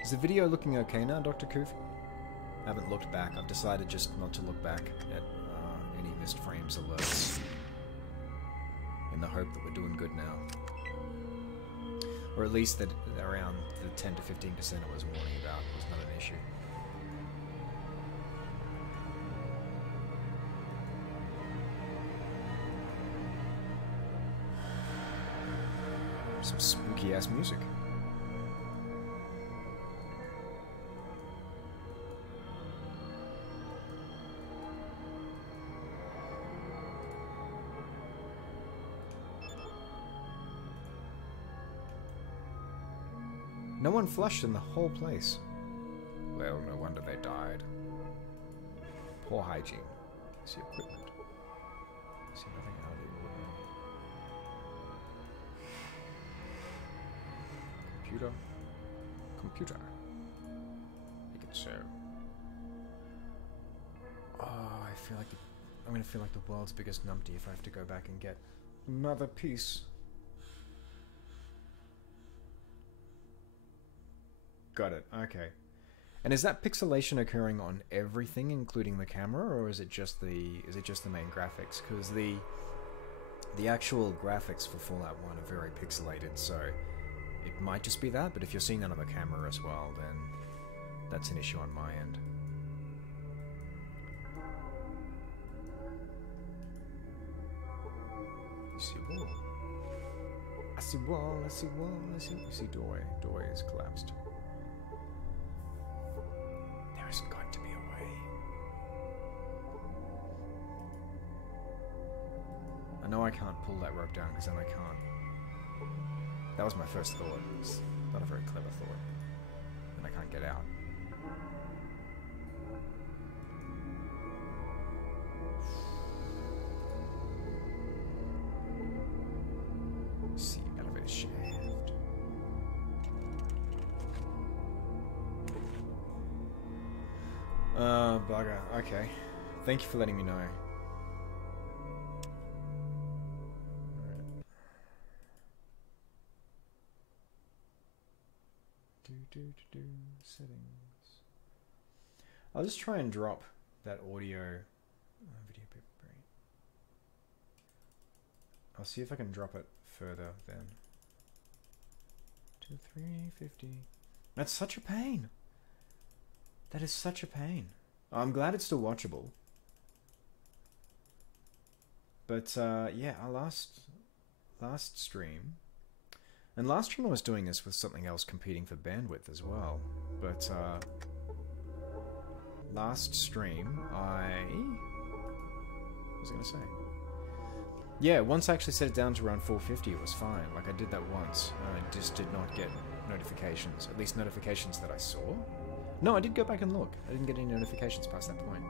Is the video looking okay now, Dr. Koof? I haven't looked back. I've decided just not to look back at any missed frames alerts. In the hope that we're doing good now. Or at least that around the 10 to 15% it was warning about was not an issue. Some spooky ass music. No one flushed in the whole place. Well, no wonder they died. Poor hygiene. See equipment. See nothing out of the equipment. Computer. Computer. Make it so. Oh, I feel like I'm gonna feel like the world's biggest numpty if I have to go back and get another piece. Got it. Okay. And is that pixelation occurring on everything, including the camera, or is it just the main graphics? Because the actual graphics for Fallout 1 are very pixelated, so it might just be that. But if you're seeing that on the camera as well, then that's an issue on my end. You see wall. I see wall. I see wall. I see doorway. Doorway is collapsed. There's got to be a way. I know I can't pull that rope down because then I can't. That was my first thought. It's not a very clever thought. And I can't get out. See, elevator shaft. Bugger. Okay. Thank you for letting me know. Alright. Settings. I'll just try and drop that audio video bit. I'll see if I can drop it further then. 2, 3, 50. That's such a pain. That is such a pain. I'm glad it's still watchable. But yeah, our last stream. And last stream I was doing this with something else competing for bandwidth as well. But last stream what was I going to say? Yeah, once I actually set it down to around 450, it was fine. Like, I did that once. I just did not get notifications. At least notifications that I saw. No, I did go back and look. I didn't get any notifications past that point.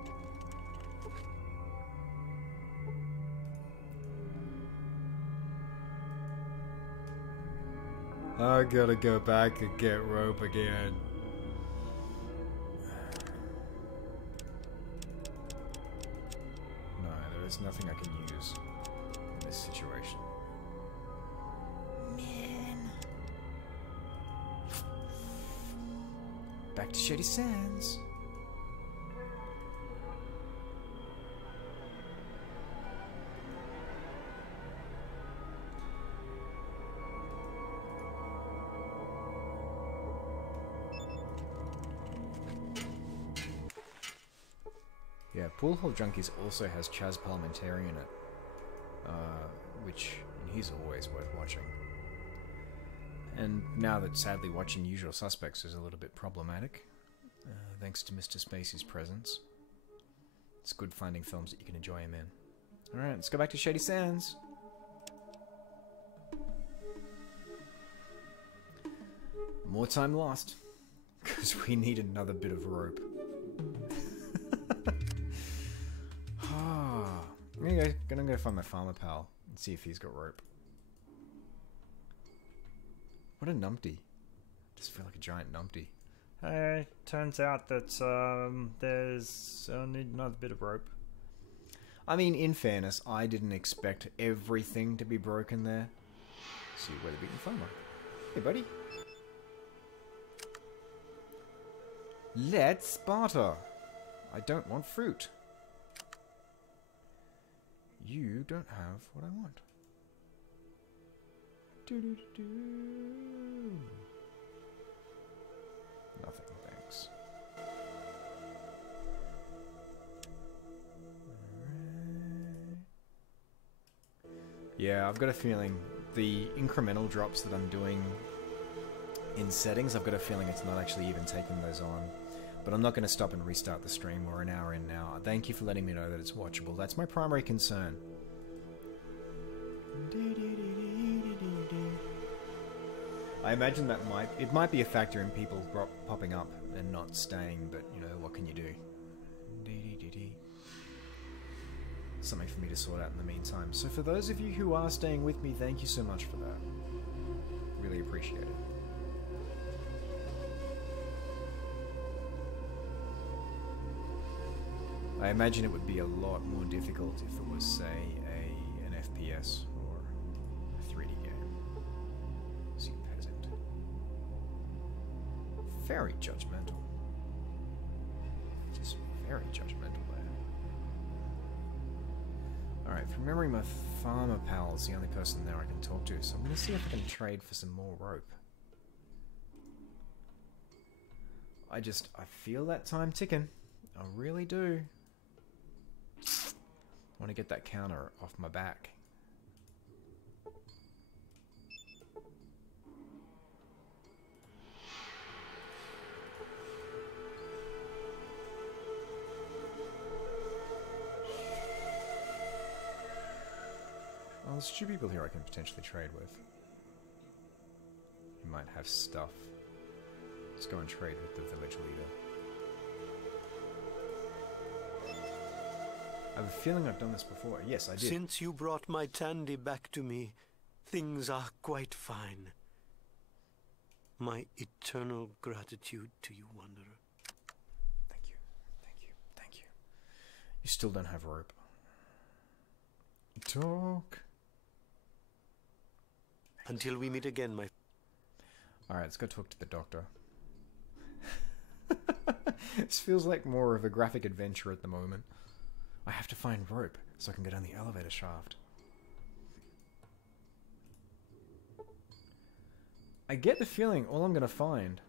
I gotta go back and get rope again. No, there is nothing I can use in this situation. Man. Back to Shady Sands. Yeah, Pool Hall Junkies also has Chaz Parliamentary in it, which he's always worth watching. And now that sadly watching Usual Suspects is a little bit problematic, thanks to Mr. Spacey's presence, it's good finding films that you can enjoy him in. Alright, let's go back to Shady Sands. More time lost, because we need another bit of rope. I'm gonna go find my farmer pal and see if he's got rope. What a numpty. Just feel like a giant numpty. Hey, turns out that there's need another bit of rope. I mean, in fairness, I didn't expect everything to be broken there. See where the beaten farmer. Hey, buddy. Let's barter. I don't want fruit. You don't have what I want. Do-do-do-do. Nothing, thanks. Alright. Yeah, I've got a feeling the incremental drops that I'm doing in settings, I've got a feeling it's not actually even taking those on. But I'm not going to stop and restart the stream. We're an hour in now. Thank you for letting me know that it's watchable. That's my primary concern. I imagine that might be a factor in people popping up and not staying, but you know, what can you do? Something for me to sort out in the meantime. So for those of you who are staying with me, thank you so much for that. Really appreciate it. I imagine it would be a lot more difficult if it was, say, an FPS or a 3D game. You peasant. Very judgmental. Just very judgmental there. Alright, from memory, my farmer pal is the only person there I can talk to, so I'm going to see if I can trade for some more rope. I feel that time ticking. I really do. I want to get that counter off my back. Oh, there's two people here I can potentially trade with. You might have stuff. Let's go and trade with the village leader. I have a feeling I've done this before. Yes, I did. Since you brought my Tandy back to me, things are quite fine. My eternal gratitude to you, Wanderer. Thank you. Thank you. Thank you. You still don't have rope. Talk. Until we meet again, my... Alright, let's go talk to the doctor. This feels like more of a graphic adventure at the moment. I have to find rope so I can get on the elevator shaft. I get the feeling all I'm gonna find...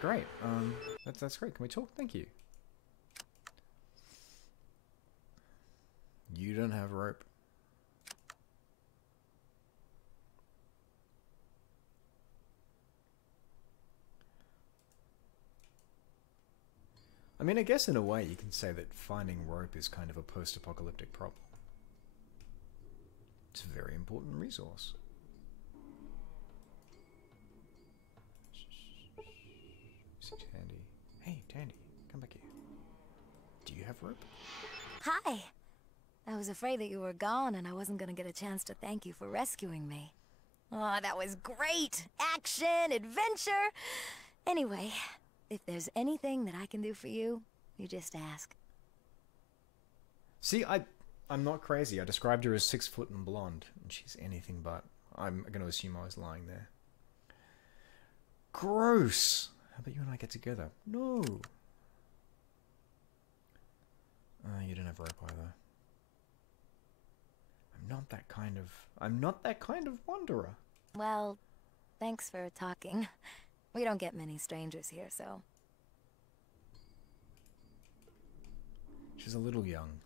Great, that's great. Can we talk? Thank you. You don't have rope. I mean, I guess in a way you can say that finding rope is kind of a post-apocalyptic problem. It's a very important resource. Tandy. Hey, Tandy, come back here. Do you have rope? Hi. I was afraid that you were gone and I wasn't gonna get a chance to thank you for rescuing me. Oh, that was great! Action, adventure! Anyway, if there's anything that I can do for you, you just ask. See, I'm not crazy. I described her as 6 foot and blonde, and she's anything but. I'm going to assume I was lying there. Gross! How about you and I get together? No! You don't have rope either. I'm not that kind of wanderer. Well, thanks for talking. We don't get many strangers here, so... She's a little young.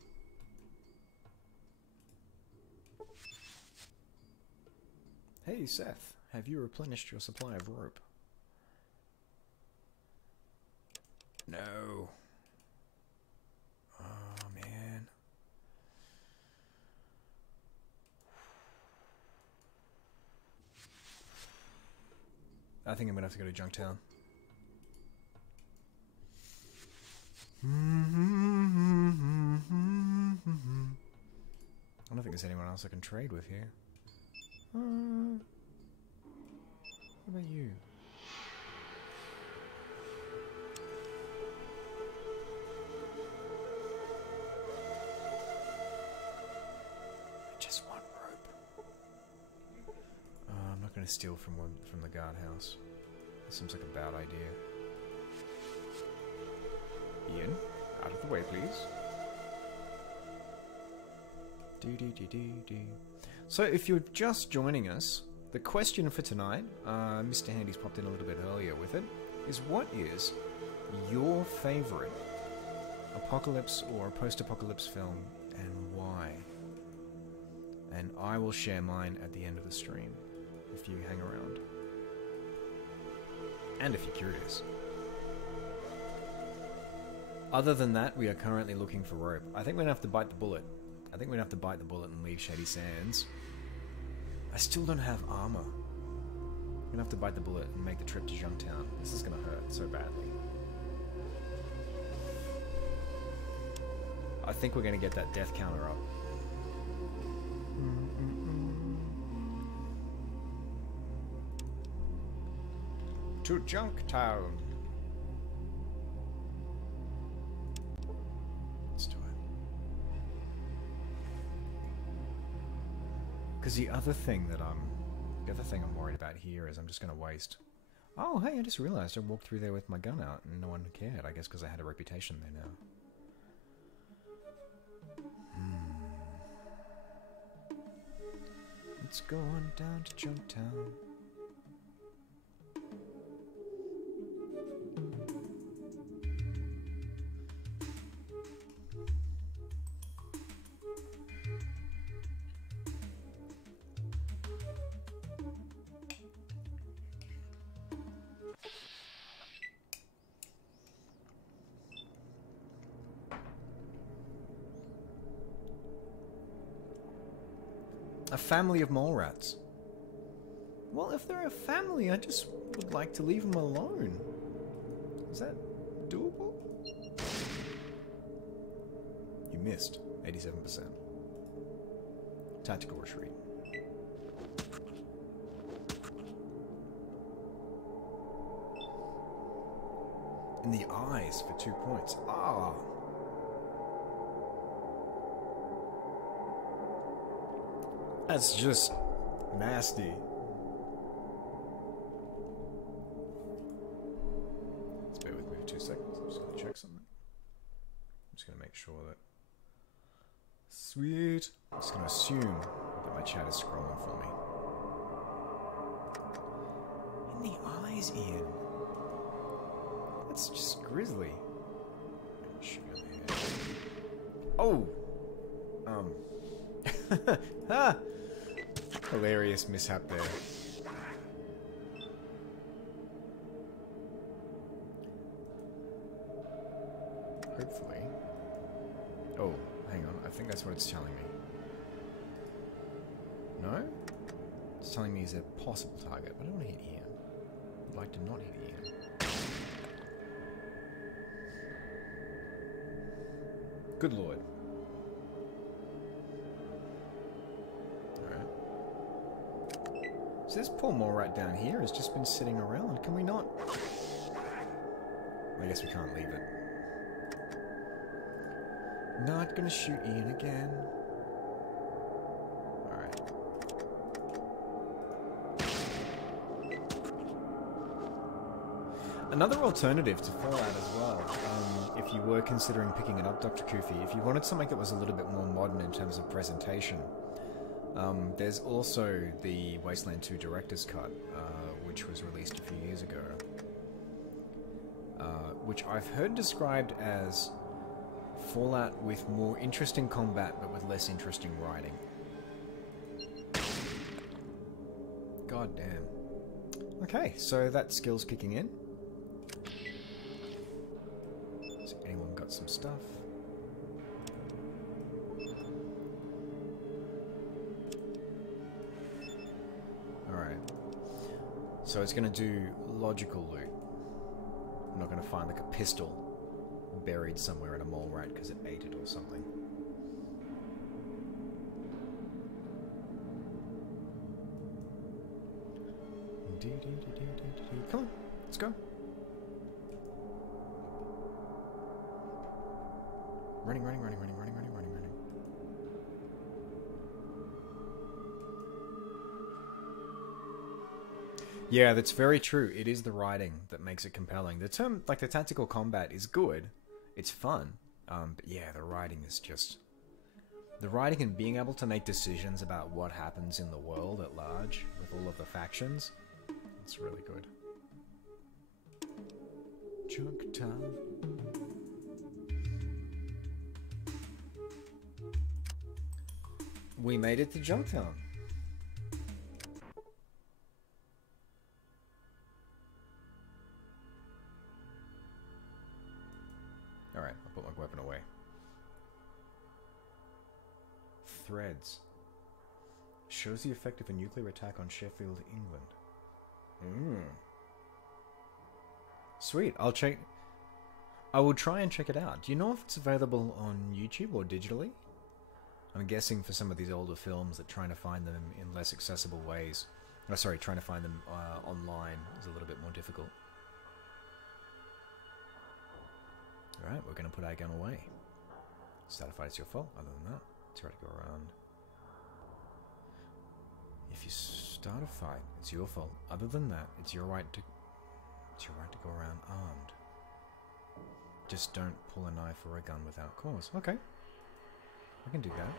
Hey, Seth. Have you replenished your supply of rope? No. Oh, man. I think I'm gonna have to go to Junktown. I don't think there's anyone else I can trade with here. What about you? I just want rope. I'm not going to steal from the guardhouse. That seems like a bad idea. Ian, out of the way, please. So, if you're just joining us, the question for tonight, Mr. Handy's popped in a little bit earlier with it, is what is your favorite apocalypse or post-apocalypse film and why? And I will share mine at the end of the stream, if you hang around. And if you're curious. Other than that, we are currently looking for rope. I think we're gonna have to bite the bullet. And leave Shady Sands. I still don't have armor. I'm gonna have to bite the bullet and make the trip to Junktown. This is gonna hurt so badly. I think we're gonna get that death counter up. To Junktown. Let's do it. Because the other thing I'm worried about here is I'm just gonna waste. Oh, hey! I just realized I walked through there with my gun out and no one cared. I guess because I had a reputation there now. Let's go on down to Junktown. A family of mole rats. Well, if they're a family, I just would like to leave them alone. Is that doable? You missed. 87%. Tactical retreat. In the eyes for 2 points. Ah! That's just nasty. Let's bear with me for 2 seconds. I'm just going to check something. I'm just going to make sure that... Sweet. I'm just going to assume that my chat is scrolling for me. In the eyes, Ian. That's just grisly. Shoot you in the head. Oh! Ah! Hilarious mishap there. Hopefully. Oh, hang on. I think that's what it's telling me. It's telling me is a possible target, but I don't want to hit Ian. I'd like to not hit Ian. Good lord. Alright. So this poor mole rat down here has just been sitting around. Can we not? I guess we can't leave it. Not gonna shoot Ian again. Alright. Another alternative to Fallout as well, if you were considering picking it up, Dr. Kufi, if you wanted something that was a little bit more modern in terms of presentation, there's also the Wasteland 2 Director's Cut, which was released a few years ago, which I've heard described as Fallout with more interesting combat but with less interesting writing. God damn. Okay, so that skill's kicking in. Has anyone got some stuff? Alright. So it's going to do logical loot. I'm not going to find like a pistol buried somewhere in a mole rat because it ate it or something. Come on, let's go. Running. Yeah, that's very true. It is the writing that makes it compelling. The term, like the tactical combat, is good. It's fun. But yeah, the writing is just... The writing and being able to make decisions about what happens in the world at large, with all of the factions, it's really good. Junk time. We made it to Junktown. Alright, I'll put my weapon away. Threads. Shows the effect of a nuclear attack on Sheffield, England. Sweet, I'll check... I will try and check it out. Do you know if it's available on YouTube or digitally? I'm guessing for some of these older films that trying to find them in less accessible ways... Oh, sorry, trying to find them online is a little bit more difficult. Alright, we're going to put our gun away. Start a fight, it's your fault. Other than that, it's right to go around. If you start a fight, it's your fault. Other than that, it's your right to go around armed. Just don't pull a knife or a gun without cause. Okay. I can do that.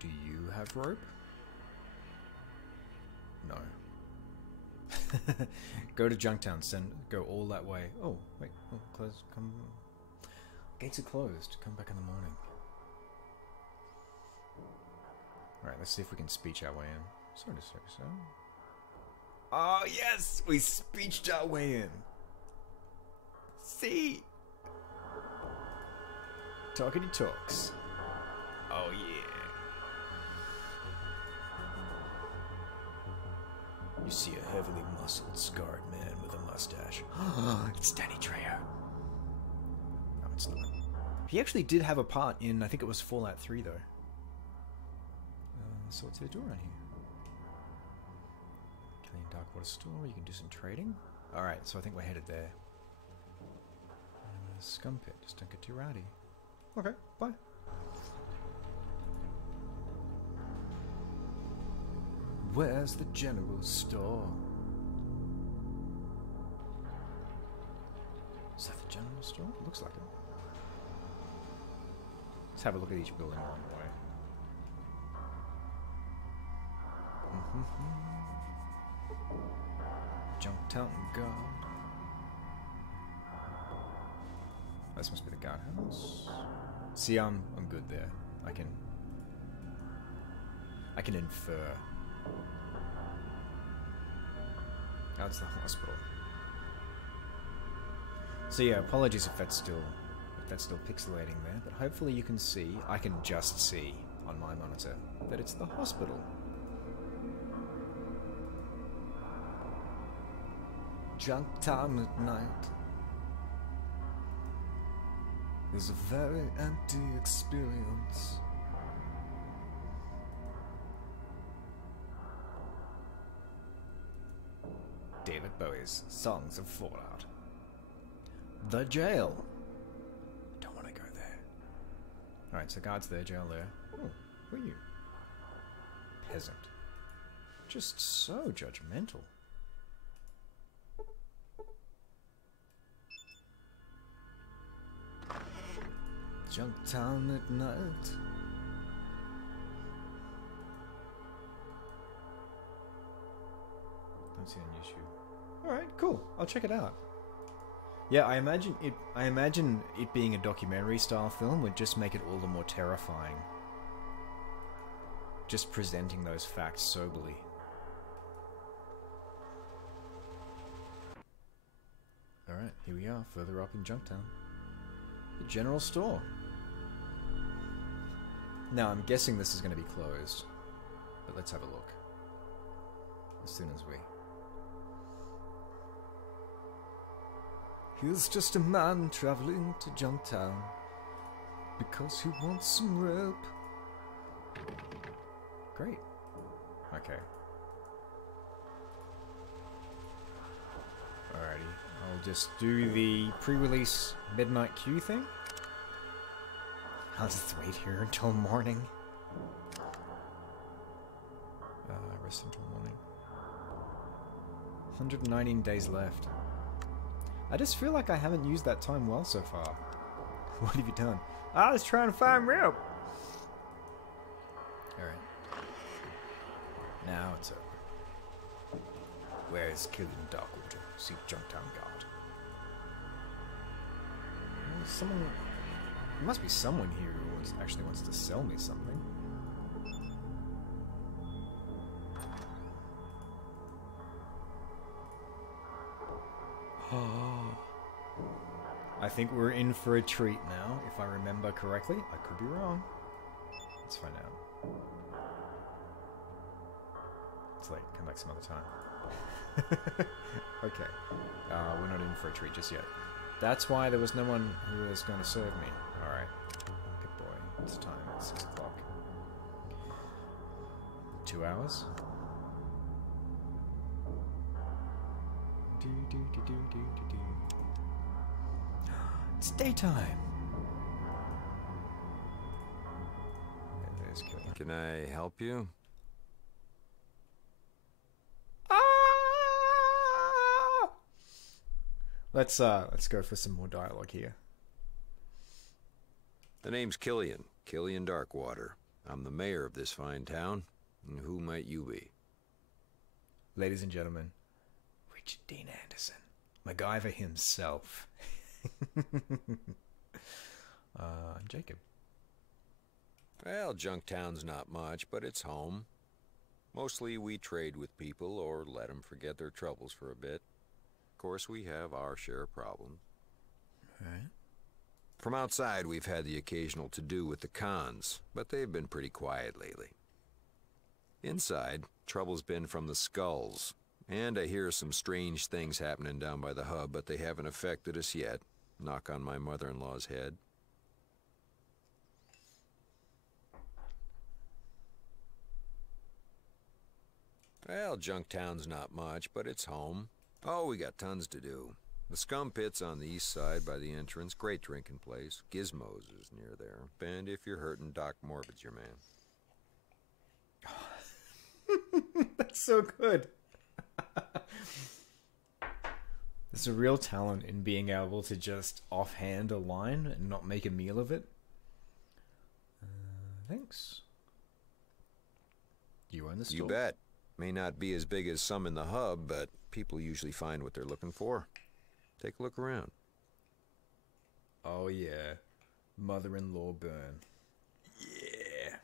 Do you have rope? No. Go to Junktown, go all that way. Oh, wait, oh, close, come... Gates are closed, come back in the morning. Alright, let's see if we can speech our way in. Sorry to say so. Oh, yes! We speeched our way in! See? Talkity talks. Oh, yeah. You see a heavily muscled, scarred man with a mustache. It's Danny Trejo. No, it's not. He actually did have a part in, I think it was Fallout 3, though. So what's there to do around here? Killing Darkwater Store, you can do some trading. Alright, so I think we're headed there. Scum pit, just don't get too rowdy. Okay, bye. Where's the general store? Is that the general store? It looks like it. Let's have a look at each building along the way. Junktown Guard. This must be the guardhouse. See, I'm good there. I can infer. That's the hospital. So yeah, apologies if that's still a that's still pixelating there, but hopefully you can see, I can just see on my monitor, that it's the hospital. Junktown at night is a very empty experience. David Bowie's Songs of Fallout. The jail. Don't want to go there. Alright, so guards there, jail there. Oh, who are you? Peasant. Just so judgmental. Junktown at night. Don't see any issue. Alright, cool. I'll check it out. Yeah, I imagine it being a documentary style film would just make it all the more terrifying. Just presenting those facts soberly. Alright, here we are, further up in Junktown. The general store. Now, I'm guessing this is going to be closed. But let's have a look. As soon as we... He's just a man traveling to Junktown because he wants some rope. Great. Okay. Alrighty. I'll just do the pre-release midnight queue thing. I'll just wait here until morning. Rest until morning. 119 days left. I just feel like I haven't used that time well so far. What have you done? I was trying to find rope. Alright. Now it's over. Where is Killian Darkwater? See Junktown Guard. Someone... There must be someone here who actually wants to sell me something. I think we're in for a treat now, if I remember correctly. I could be wrong. Let's find out. It's late. Come back some other time. Okay. We're not in for a treat just yet. That's why there was no one who was going to serve me. Alright. Good boy. It's time. It's 6 o'clock. 2 hours? It's daytime. Can I help you? Let's go for some more dialogue here. The name's Killian Darkwater. I'm the mayor of this fine town. And who might you be? Ladies and gentlemen, Richard Dean Anderson, MacGyver himself. Jacob. Well, Junktown's not much, but it's home. Mostly we trade with people or let them forget their troubles for a bit. Of course, we have our share of problems. Alright. From outside, we've had the occasional to-do with the cons, but they've been pretty quiet lately. Inside, trouble's been from the skulls, and I hear some strange things happening down by the hub, but they haven't affected us yet. Knock on my mother-in-law's head. Well, Junktown's not much, but it's home. Oh, we got tons to do. The Scum Pit's on the east side by the entrance. Great drinking place. Gizmo's is near there. And if you're hurting, Doc Morbid's your man. That's so good. There's a real talent in being able to just offhand a line and not make a meal of it. Thanks. You own the store? You bet. May not be as big as some in the hub, but people usually find what they're looking for. Take a look around. Oh yeah. Mother-in-law burn. Yeah.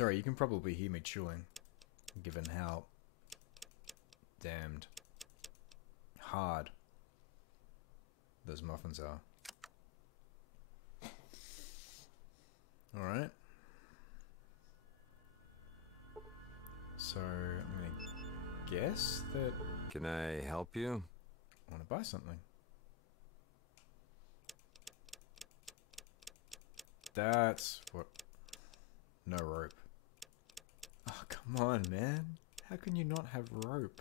Sorry, you can probably hear me chewing, given how damned hard those muffins are. Alright. So, I'm gonna guess that Can I help you? I want to buy something. That's what... No rope. Oh, come on, man. How can you not have rope?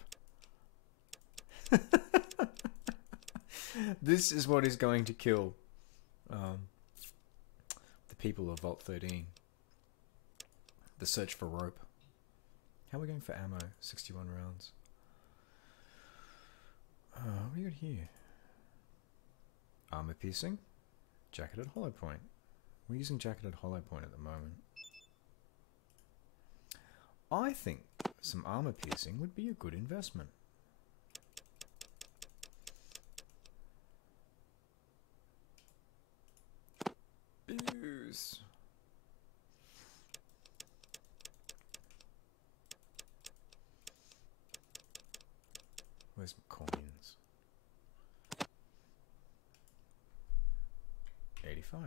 This is what is going to kill the people of Vault 13. The search for rope. How are we going for ammo? 61 rounds. What do we got here? Armor piercing. Jacketed hollow point. We're using jacketed hollow point at the moment. I think some armor piercing would be a good investment. Booze. Where's my coins? 85.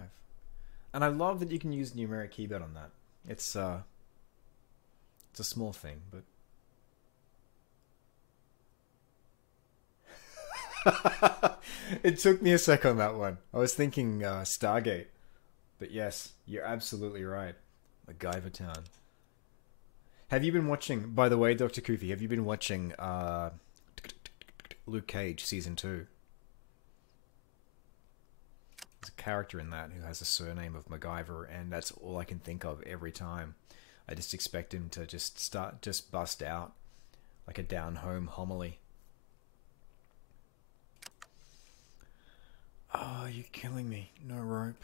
And I love that you can use numeric keyboard on that. It's a small thing, but it took me a sec on that one. I was thinking Stargate, but yes, you're absolutely right. MacGyver Town. Have you been watching? By the way, Dr. Kufi, have you been watching Luke Cage season 2? There's a character in that who has a surname of MacGyver, and that's all I can think of every time. I just expect him to just bust out like a down-home homily. Oh, you're killing me. No rope.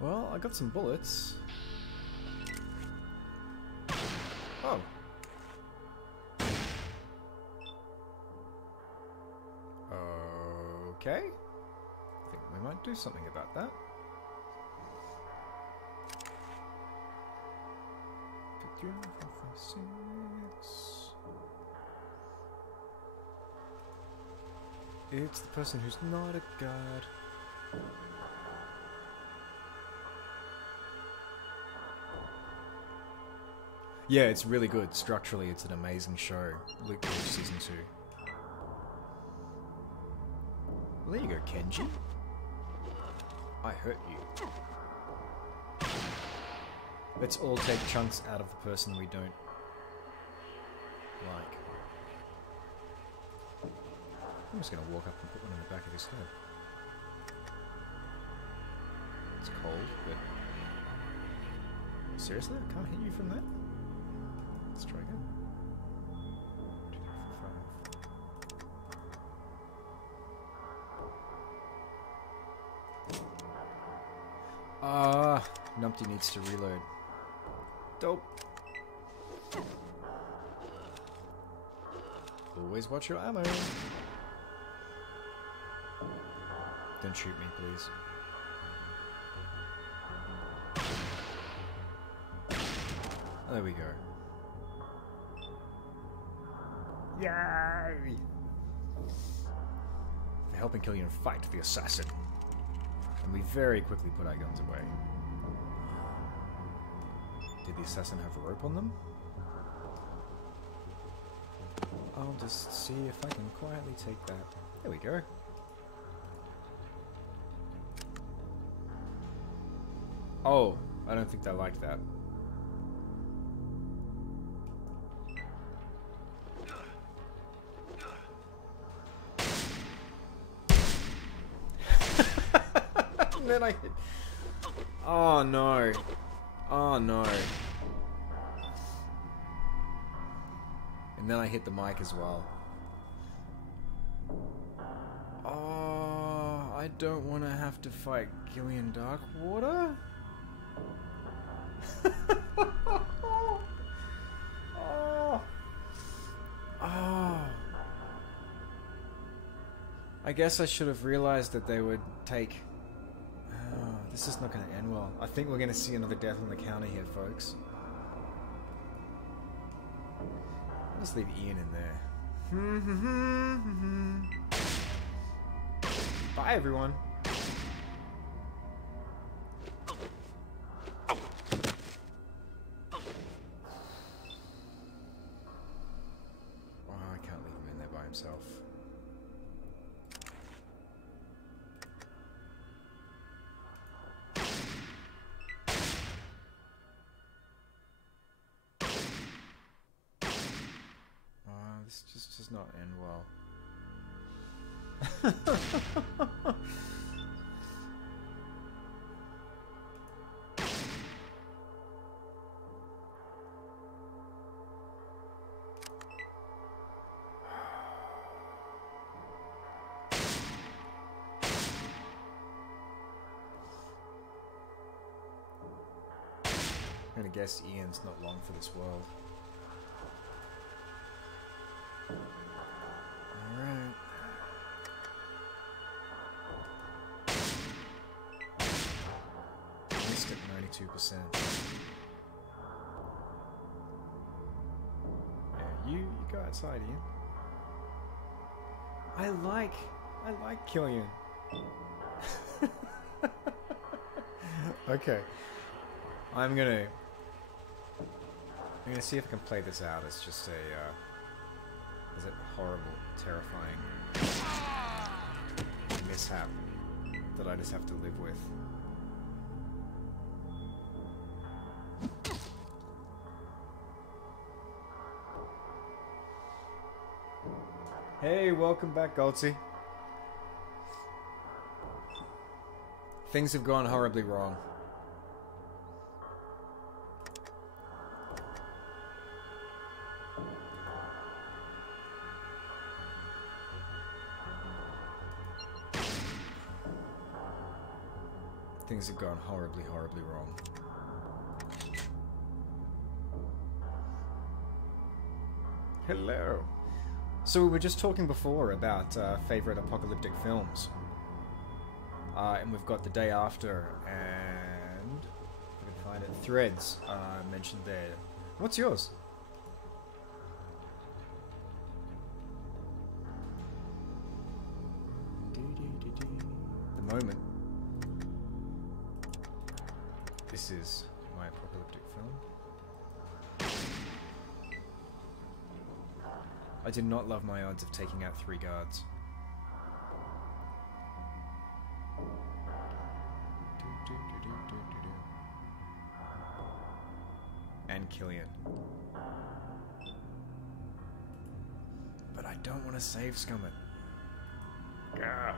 Well, I got some bullets. Oh. Okay. I think we might do something about that. It's the person who's not a god. Yeah, it's really good. Structurally, it's an amazing show. Luke Cage season 2. Well, there you go, Kenji. I hurt you. Let's all take chunks out of the person we don't like. I'm just going to walk up and put one in the back of his head. It's cold, but... Seriously? I can't hit you from that? Let's try again. 2, 3, 4, 5. Numpty needs to reload. Dope. Always watch your ammo. Don't shoot me, please. Oh, there we go. Yay! For helping Killian fight the assassin. And we very quickly put our guns away. Did the assassin have a rope on them? I'll just see if I can quietly take that. There we go. Oh, I don't think they liked that. And then I hit... Oh no. Oh no. And then I hit the mic as well. Oh, I don't want to have to fight Gillian Darkwater. Oh. Oh. I guess I should have realized that they would take... Oh, This is not going to end well. I think we're going to see another death on the counter here, folks. I'll just leave Ian in there. Bye, everyone. Oh, I can't leave him in there by himself. This just does not end well. I'm gonna guess Ian's not long for this world. Alright. Missed it 92%. Yeah, you go outside, Ian. I like Killian. Okay. I'm gonna see if I can play this out as just as a horrible, terrifying mishap that I just have to live with. Hey, welcome back, Goldsy. Things have gone horribly wrong. Things have gone horribly, horribly wrong. Hello. So we were just talking before about favorite apocalyptic films. And we've got The Day After and, if I can find it, Threads mentioned there. What's yours? The Moment. This is my apocalyptic film. I did not love my odds of taking out 3 guards. And Killian. But I don't want to save Scummit. Gah.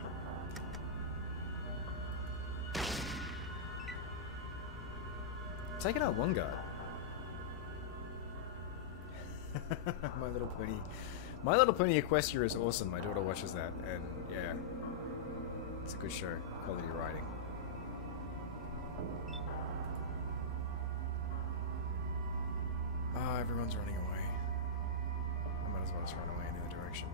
Taking out 1 guard. My Little Pony Equestria is awesome. My daughter watches that, and yeah, it's a good show. Quality writing. Ah, everyone's running away. I might as well just run away in the other direction.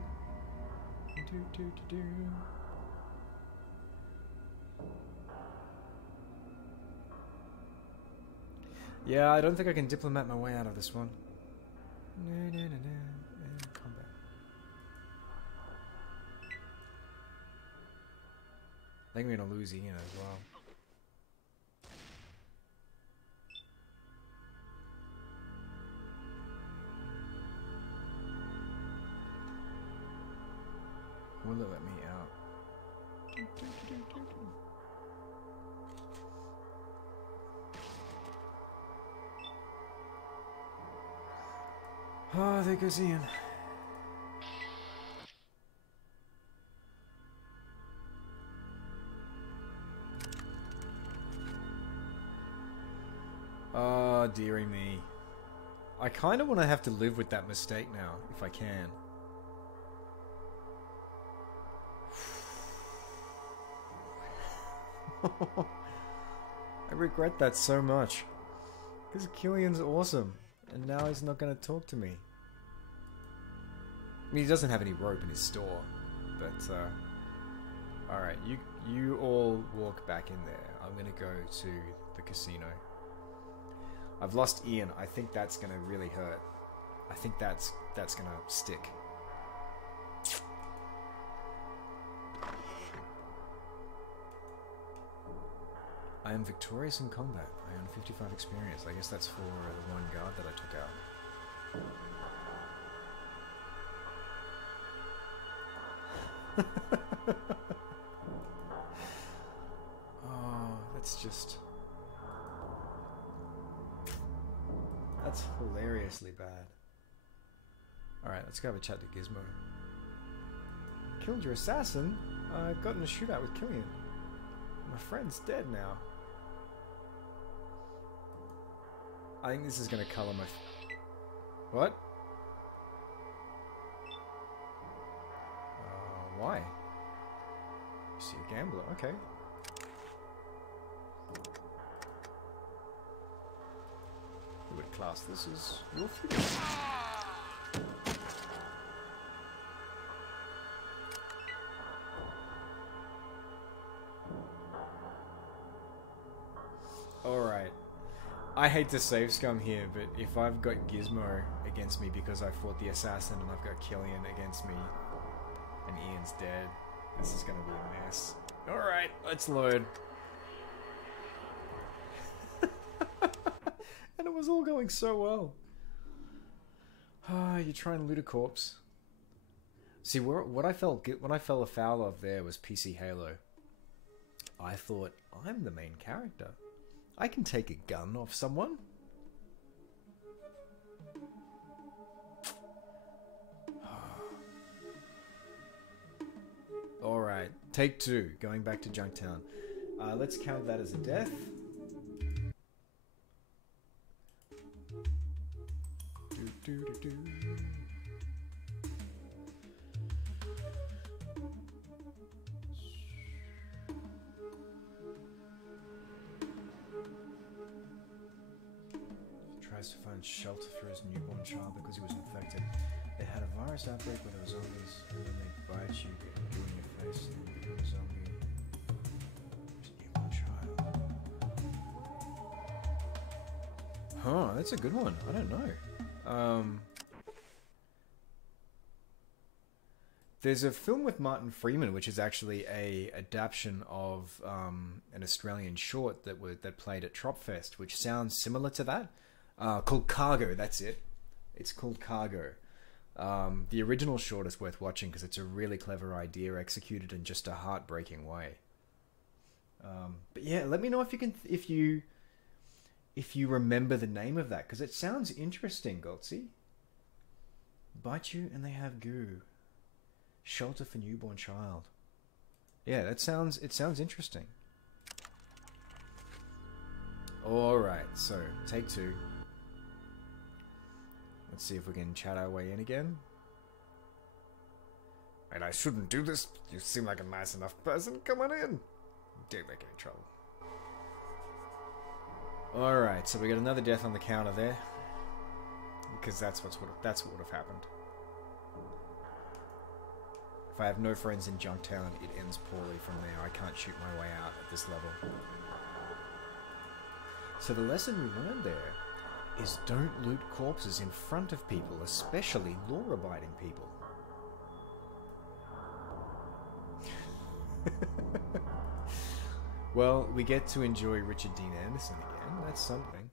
Yeah, I don't think I can diplomat my way out of this one. And combat. I think we're gonna lose Ian as well. Will it let me out? Oh, there goes Ian. Oh, dearie me. I kind of want to have to live with that mistake now, if I can. I regret that so much. Because Killian's awesome. And now he's not going to talk to me. I mean, he doesn't have any rope in his store. But, alright, you all walk back in there. I'm gonna go to the casino. I've lost Ian. I think that's gonna really hurt. I think that's gonna stick. I am victorious in combat. I earn 55 experience. I guess that's for the one guard that I took out. Oh, that's just... That's hilariously bad. Alright, let's go have a chat to Gizmo. Killed your assassin? I got in a shootout with Killian. My friend's dead now. I think this is gonna colour my... What? Why? You see a gambler, okay. Who would class this as your future? Alright. I hate to save scum here, but if I've got Gizmo against me because I fought the assassin and I've got Killian against me and Ian's dead, this is gonna be a mess. Alright, let's load. And it was all going so well. Ah, you try and loot a corpse. See, what I fell afoul of there was PC Halo. I thought, I'm the main character. I can take a gun off someone. Alright, take two, going back to Junktown. Let's count that as a death. Tries to find shelter for his newborn child because he was infected. They had a virus outbreak where there were zombies, and then they bite you, get glue in your face, and you become a zombie. His newborn child. Huh, that's a good one. I don't know. There's a film with Martin Freeman, which is actually a adaptation of an Australian short that played at Tropfest, which sounds similar to that. Called Cargo, that's it. It's called Cargo. The original short is worth watching because it's a really clever idea executed in just a heartbreaking way. But yeah, let me know if you remember the name of that, because it sounds interesting, Goltzy. Bite you and they have goo. Shelter for newborn child. Yeah, it sounds interesting. Alright, so take two. Let's see if we can chat our way in again. And I shouldn't do this. You seem like a nice enough person. Come on in. Don't make any trouble. Alright, so we got another death on the counter there. Because that's what would have happened. If I have no friends in Junktown, it ends poorly from there. I can't shoot my way out at this level. So the lesson we learned there is don't loot corpses in front of people, especially law-abiding people. Well, we get to enjoy Richard Dean Anderson again. That's something.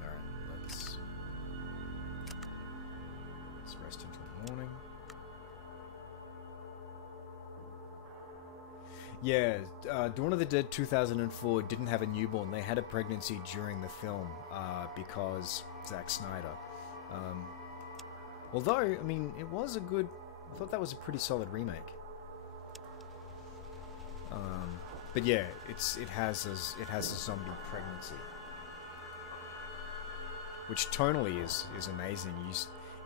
Alright, let's rest until the morning. Yeah, Dawn of the Dead 2004 didn't have a newborn. They had a pregnancy during the film because Zack Snyder. Although, I mean, it was a good... I thought that was a pretty solid remake. But yeah, it has a zombie pregnancy, which tonally is amazing.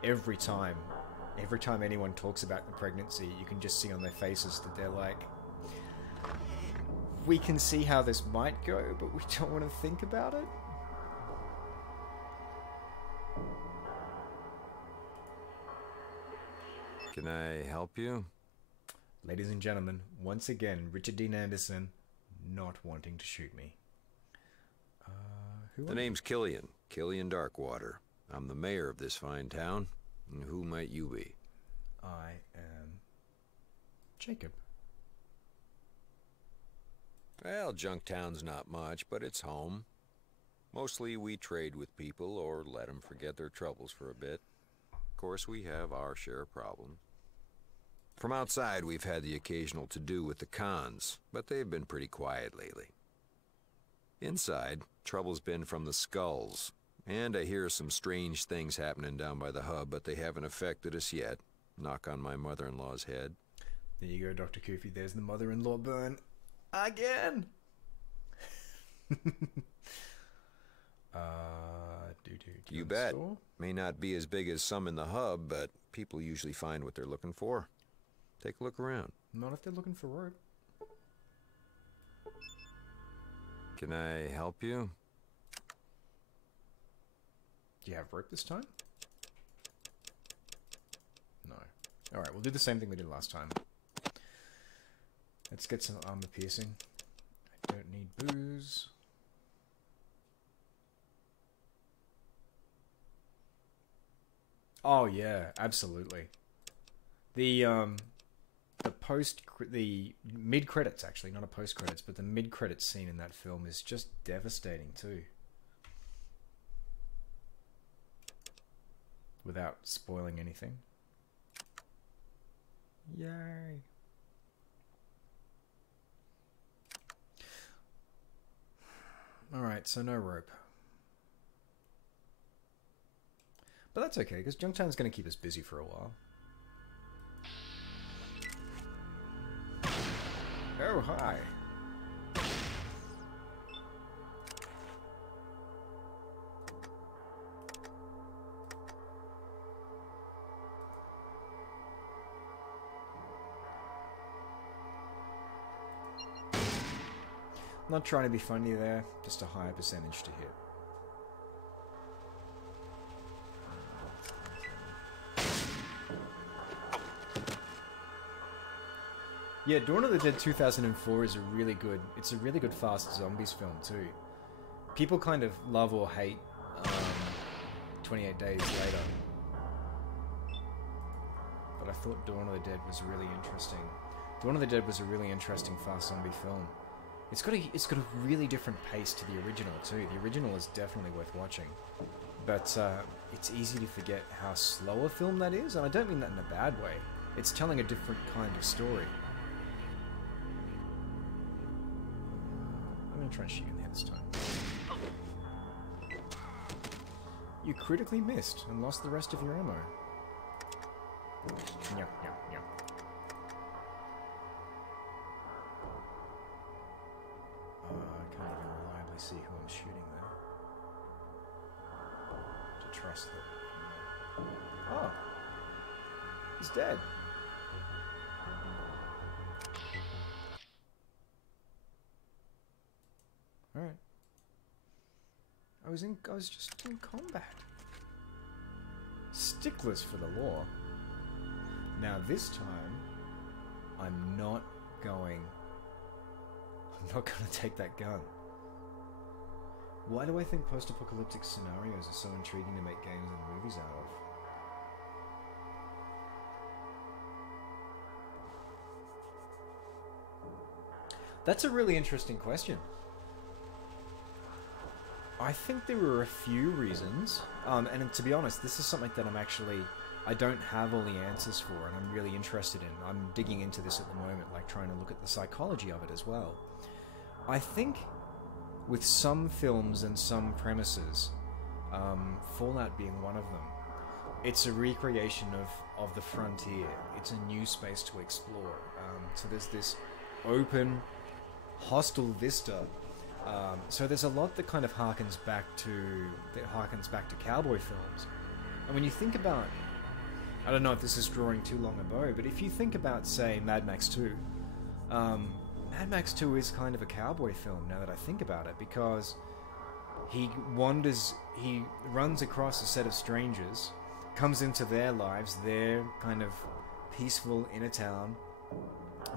Every time anyone talks about the pregnancy, you can just see on their faces that they're like, we can see how this might go, but we don't want to think about it. Can I help you? Ladies and gentlemen, once again, Richard Dean Anderson not wanting to shoot me. The name's Killian Darkwater. I'm the mayor of this fine town. And who might you be? I am Jacob. Well, Junktown's not much, but it's home. Mostly we trade with people or let them forget their troubles for a bit. Of course, we have our share of problems. From outside, we've had the occasional to-do with the cons, but they've been pretty quiet lately. Inside, trouble's been from the skulls, and I hear some strange things happening down by the hub, but they haven't affected us yet. Knock on my mother-in-law's head. There you go, Dr. Koofy. There's the mother-in-law burn. Again! You bet. May not be as big as some in the hub, but people usually find what they're looking for. Take a look around. Not if they're looking for rope. Can I help you? Do you have rope this time? No. Alright, we'll do the same thing we did last time. Let's get some armor piercing. I don't need booze. Oh yeah, absolutely. The mid credits, actually, not a post credits, but the mid credits scene in that film is just devastating too. Without spoiling anything. Yay. Alright, so no rope. But that's okay, because Junktown's going to keep us busy for a while. Oh, hi. Not trying to be funny there, just a higher percentage to hit. Yeah, Dawn of the Dead 2004 is a really good, it's a really good fast zombies film too. People kind of love or hate 28 Days Later. But I thought Dawn of the Dead was really interesting. Dawn of the Dead was a really interesting fast zombie film. It's got a really different pace to the original too. The original is definitely worth watching. But it's easy to forget how slow a film that is, and I don't mean that in a bad way. It's telling a different kind of story. I'm gonna try and shoot you in the head this time. You critically missed and lost the rest of your ammo. Yeah. I can't even reliably see who I'm shooting there. To trust that. Oh! He's dead. Alright. I was just in combat. Sticklers for the law. Now this time, I'm not going to take that gun. Why do I think post-apocalyptic scenarios are so intriguing to make games and movies out of? That's a really interesting question. I think there were a few reasons, and to be honest, this is something that I don't have all the answers for, and I'm really interested in. I'm digging into this at the moment, like trying to look at the psychology of it as well. I think with some films and some premises, Fallout being one of them, it's a recreation of the frontier. It's a new space to explore. So there's this open, hostile vista. So there's a lot that kind of harkens back to cowboy films. And when you think about, I don't know if this is drawing too long a bow, but if you think about, say, Mad Max 2, Mad Max 2 is kind of a cowboy film now that I think about it, because he runs across a set of strangers, comes into their lives, their kind of peaceful inner town,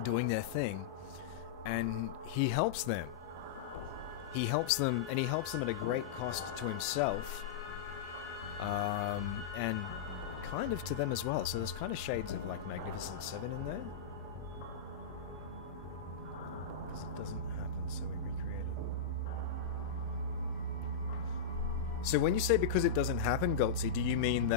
doing their thing, and he helps them. He helps them, and he helps them at a great cost to himself, and kind of to them as well. So there's kind of shades of like Magnificent Seven in there. Because it doesn't happen, so we recreate it. So when you say because it doesn't happen, Goltzy, do you mean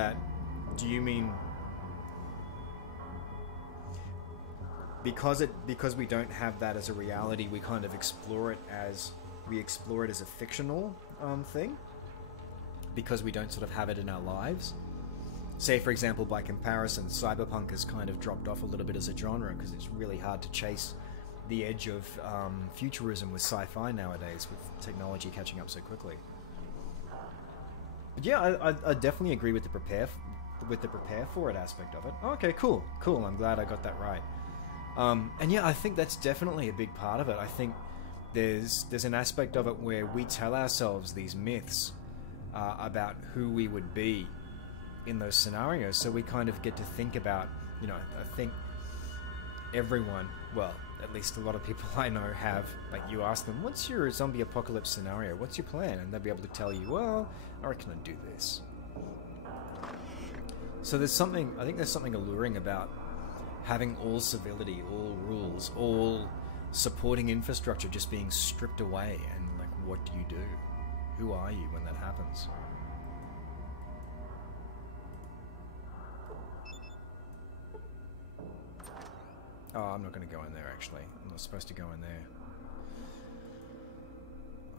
because we don't have that as a reality, we kind of explore it as a fictional thing, because we don't sort of have it in our lives? Say, for example, by comparison, cyberpunk has kind of dropped off a little bit as a genre because it's really hard to chase the edge of futurism with sci-fi nowadays, with technology catching up so quickly. But yeah, I definitely agree with the prepare for it aspect of it. Okay, cool. I'm glad I got that right. And yeah, I think that's definitely a big part of it. I think there's an aspect of it where we tell ourselves these myths about who we would be in those scenarios, so we kind of get to think about, you know, I think everyone, well, at least a lot of people I know have, like, you ask them, what's your zombie apocalypse scenario? What's your plan? And they'll be able to tell you, well, I reckon I'd do this. So I think there's something alluring about having all civility, all rules, all supporting infrastructure just being stripped away, and like, what do you do? Who are you when that happens? Oh, I'm not going to go in there, actually. I'm not supposed to go in there.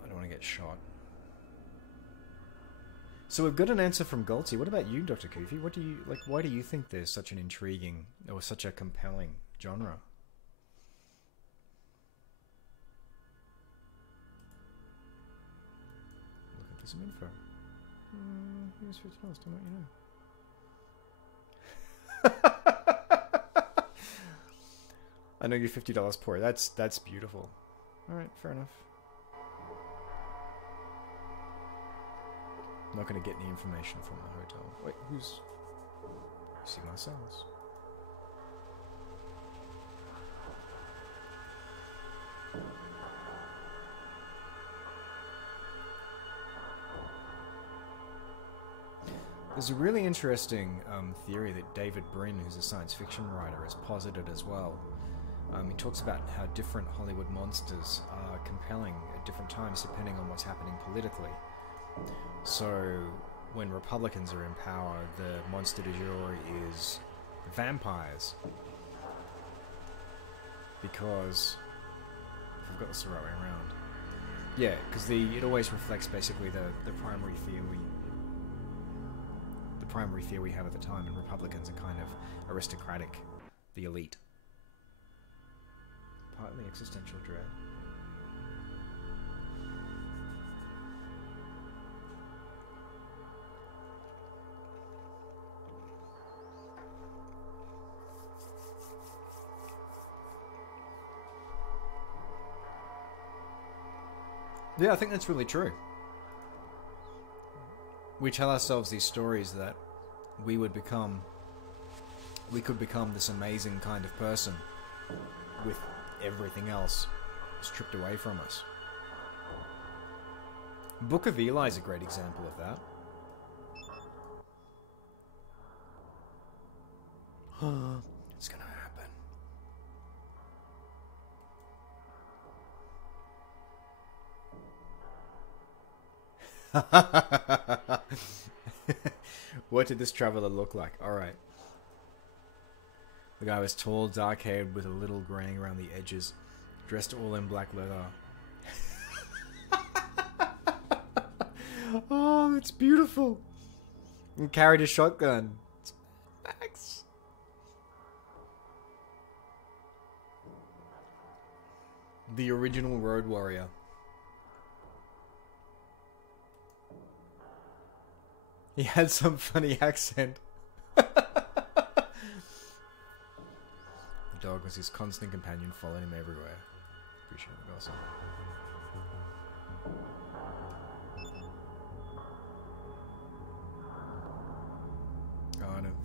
I don't want to get shot. So we've got an answer from Goltzy. What about you, Dr. Koofy? What do you, like, why do you think there's such an intriguing, or such a compelling genre? Looking for some info. Here's $50, don't let you know. I know you're $50 poor. That's beautiful. Alright, fair enough. I'm not going to get any information from the hotel. Wait, who's... See Marcel's. There's a really interesting theory that David Brin, who's a science fiction writer, has posited as well. He talks about how different Hollywood monsters are compelling at different times depending on what's happening politically. So, when Republicans are in power, the monster du jour is vampires. Because... I've got this the right way around. Yeah, because it always reflects basically the primary fear we have at the time, and Republicans are kind of aristocratic, the elite. Partly existential dread. Yeah, I think that's really true. We tell ourselves these stories that we could become this amazing kind of person with everything else stripped away from us. Book of Eli is a great example of that. It's gonna happen. What did this traveler look like? Alright. The guy was tall, dark-haired, with a little graying around the edges, dressed all in black leather. Oh, that's beautiful. And carried a shotgun. It's Max. The original Road Warrior. He had some funny accent. The dog was his constant companion, following him everywhere. Appreciate it, awesome. Oh, I don't...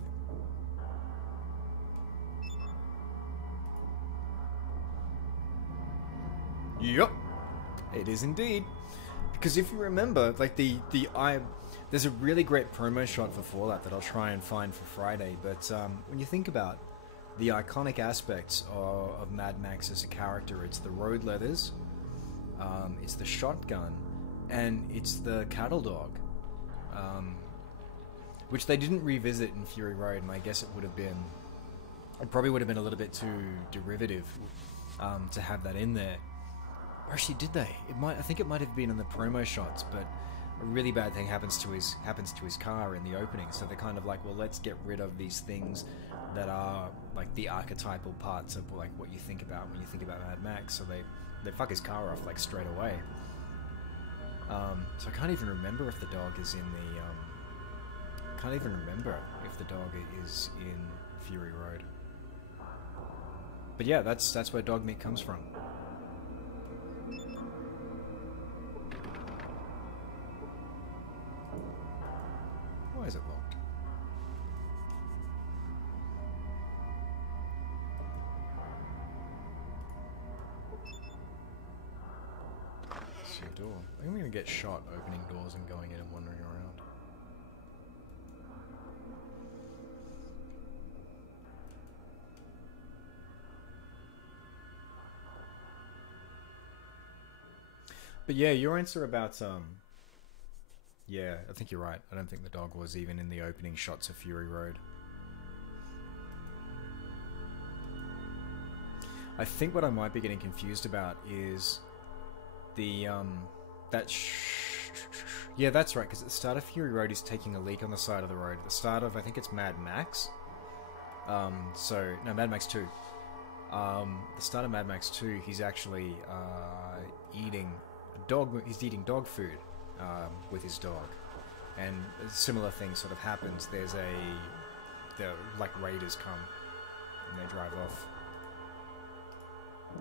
Yup, it is indeed. Because if you remember, like there's a really great promo shot for Fallout that I'll try and find for Friday. But when you think about the iconic aspects of Mad Max as a character, it's the road leathers, it's the shotgun, and it's the cattle dog, which they didn't revisit in Fury Road, and I guess it probably would have been a little bit too derivative to have that in there. Or actually, did they? I think it might have been in the promo shots, but a really bad thing happens to his car in the opening. So they're kind of like, well, let's get rid of these things that are like the archetypal parts of like what you think about when you think about Mad Max. So they fuck his car off like straight away. So I can't even remember if the dog is in the. Can't even remember if the dog is in Fury Road. But yeah, that's where dog meat comes from. Why is it locked? See a door. I think I'm gonna get shot opening doors and going in and wandering around. But yeah, your answer about yeah, I think you're right. I don't think the dog was even in the opening shots of Fury Road. I think what I might be getting confused about is the yeah, that's right, because at the start of Fury Road he's taking a leak on the side of the road. At the start of, I think it's Mad Max. No, Mad Max 2. The start of Mad Max 2, he's actually eating dog food with his dog, and a similar thing sort of happens. The raiders come and they drive off.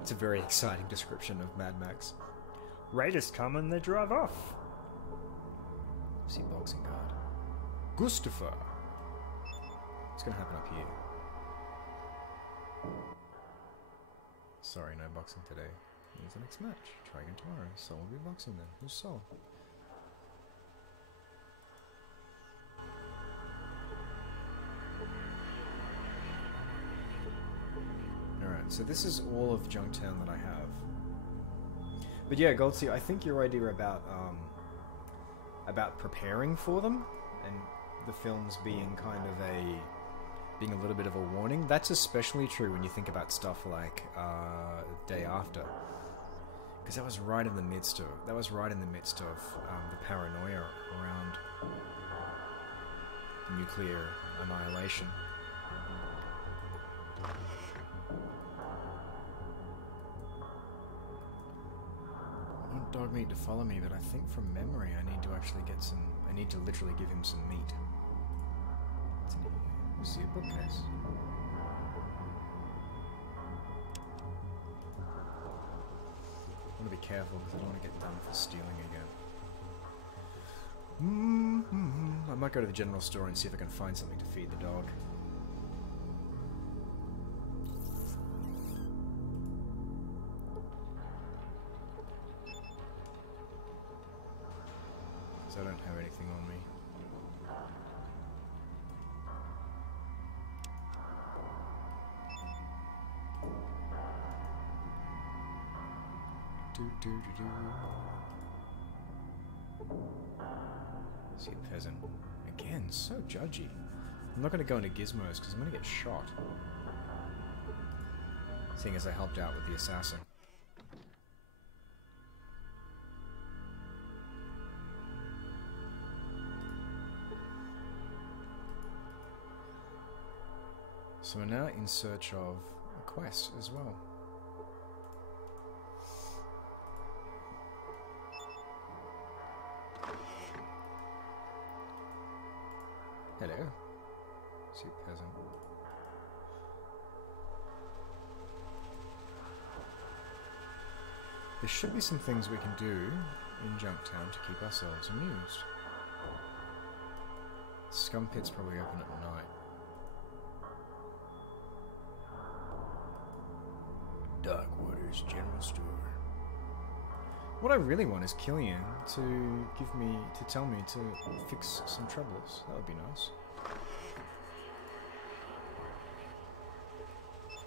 It's a very exciting description of Mad Max. Raiders come and they drive off. See boxing guard. Gustafer. What's gonna happen up here? Sorry, no boxing today. Here's the next match. Try again tomorrow. Soul will be boxing then. Who's Soul? Alright, so this is all of Junktown that I have. But yeah, Goldsea, I think your idea about preparing for them and the films being being a little bit of a warning, that's especially true when you think about stuff like Day After. Because that was right in the midst of the paranoia around nuclear annihilation. I want dog meat to follow me, but I think from memory I need to actually get some. I need to literally give him some meat. What's in here? See a bookcase. I want to be careful because I don't want to get done for stealing again. I might go to the general store and see if I can find something to feed the dog. Because I don't have anything on me. See a peasant. Again, so judgy. I'm not going to go into gizmos because I'm going to get shot. Seeing as I helped out with the assassin. So we're now in search of a quest as well. Hello. See a peasant. There should be some things we can do in Junktown to keep ourselves amused. Scum Pit's probably open at night. Dark Waters General Store. What I really want is Killian to tell me to fix some troubles. That would be nice.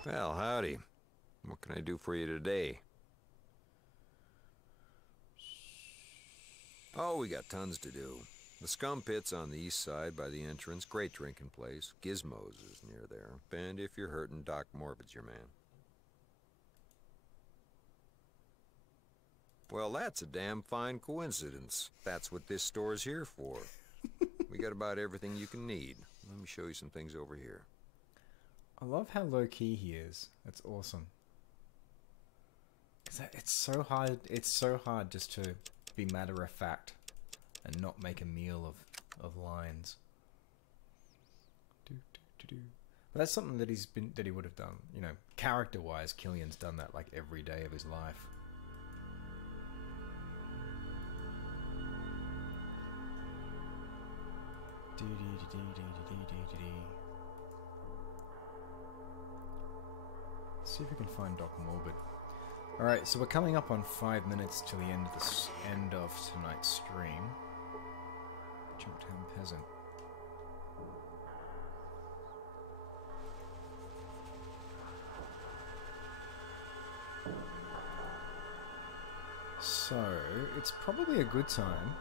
Well, howdy. What can I do for you today? Oh, we got tons to do. The Scum Pit's on the east side by the entrance. Great drinking place. Gizmo's is near there. And if you're hurting, Doc Morbid's your man. Well, that's a damn fine coincidence. That's what this store's here for. We got about everything you can need. Let me show you some things over here. I love how low-key he is. That's awesome. 'Cause it's so hard. It's so hard just to be matter-of-fact and not make a meal of lines. But that's something that he would have done. You know, character-wise, Killian's done that like every day of his life. See if we can find Doc Morbid. Alright, so we're coming up on 5 minutes till the end of tonight's stream. Jumptown Peasant. So, it's probably a good time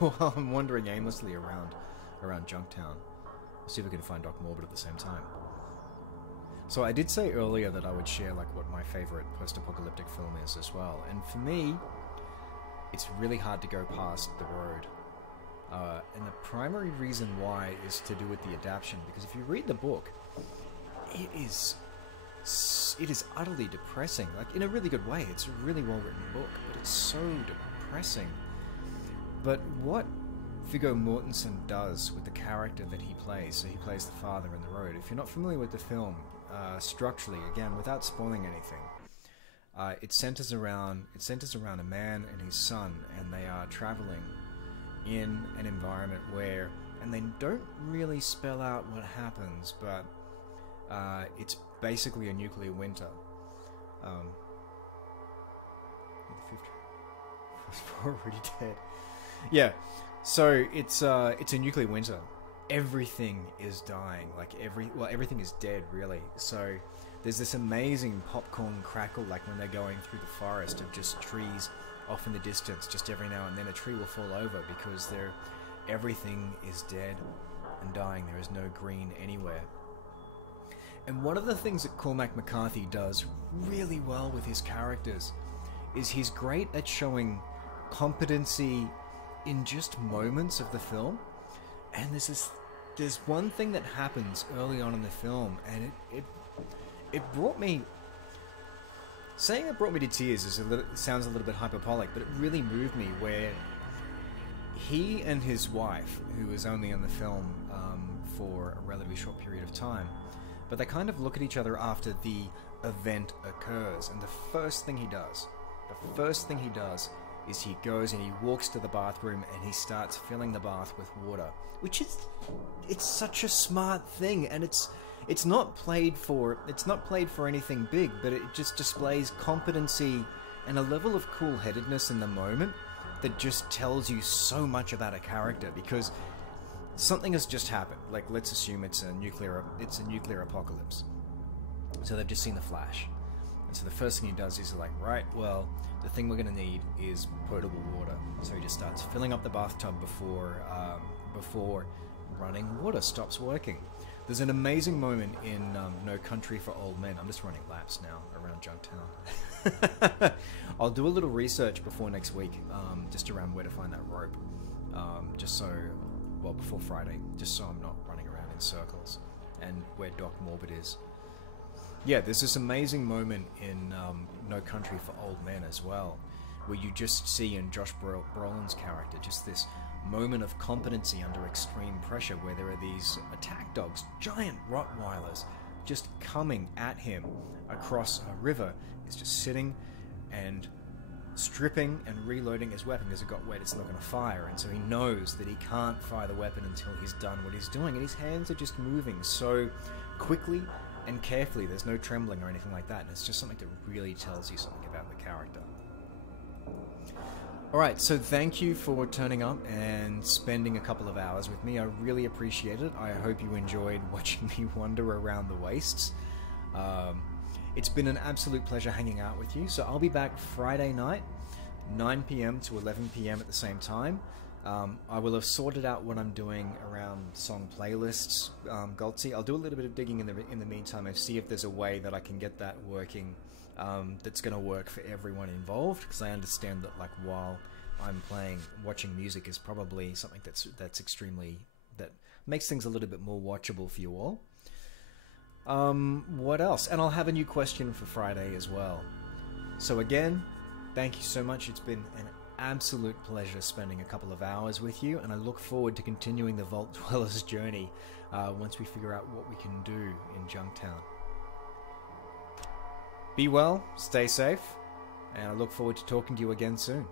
while I'm wandering aimlessly around Junktown. We'll see if we can find Doc Morbid at the same time. So I did say earlier that I would share like what my favorite post-apocalyptic film is as well, and for me, it's really hard to go past The Road. And the primary reason why is to do with the adaptation, because if you read the book, it is utterly depressing, like in a really good way. It's a really well-written book, but it's so depressing. But what Viggo Mortensen does with the character that he plays, so he plays the father in The Road. If you're not familiar with the film, structurally, again, without spoiling anything, it centers around a man and his son, and they are traveling in an environment where, and they don't really spell out what happens, but it's basically a nuclear winter. We're already dead. Yeah, so it's a nuclear winter. Everything is dying, like everything is dead, really. So there's this amazing popcorn crackle, like when they're going through the forest, of just trees off in the distance. Just every now and then a tree will fall over because everything is dead and dying. There is no green anywhere. And one of the things that Cormac McCarthy does really well with his characters is he's great at showing competency in just moments of the film. And there's one thing that happens early on in the film, and it brought me... Saying it brought me to tears sounds a little bit hyperbolic, but it really moved me, where he and his wife, who is only in the film for a relatively short period of time, but they kind of look at each other after the event occurs, and the first thing he does is he goes and he walks to the bathroom and he starts filling the bath with water, which is, it's such a smart thing, and it's not played for anything big, but it just displays competency and a level of cool-headedness in the moment that just tells you so much about a character, because something has just happened. Like, let's assume it's a nuclear apocalypse. So they've just seen the Flash. And so the first thing he does is like, right, well, the thing we're going to need is potable water. So he just starts filling up the bathtub before running water stops working. There's an amazing moment in No Country for Old Men. I'm just running laps now around Junktown. I'll do a little research before next week, just around where to find that rope. Before Friday, just so I'm not running around in circles, and where Doc Morbid is. Yeah, there's this amazing moment in No Country for Old Men as well, where you just see in Josh Brolin's character just this moment of competency under extreme pressure, where there are these attack dogs, giant Rottweilers, just coming at him across a river. He's just sitting and stripping and reloading his weapon because it got wet, it's not going to fire, and so he knows that he can't fire the weapon until he's done what he's doing, and his hands are just moving so quickly and carefully. There's no trembling or anything like that, and it's just something that really tells you something about the character. Alright, so thank you for turning up and spending a couple of hours with me. I really appreciate it. I hope you enjoyed watching me wander around the wastes. It's been an absolute pleasure hanging out with you. So I'll be back Friday night, 9 p.m. to 11 p.m. at the same time. I will have sorted out what I'm doing around song playlists. Goltzy, I'll do a little bit of digging in the meantime and see if there's a way that I can get that working. That's going to work for everyone involved, because I understand that, like, while I'm playing, watching music is probably something that makes things a little bit more watchable for you all. What else? And I'll have a new question for Friday as well. So again, thank you so much. It's been an absolute pleasure spending a couple of hours with you, and I look forward to continuing the Vault Dwellers journey once we figure out what we can do in Junktown. Be well, stay safe, and I look forward to talking to you again soon.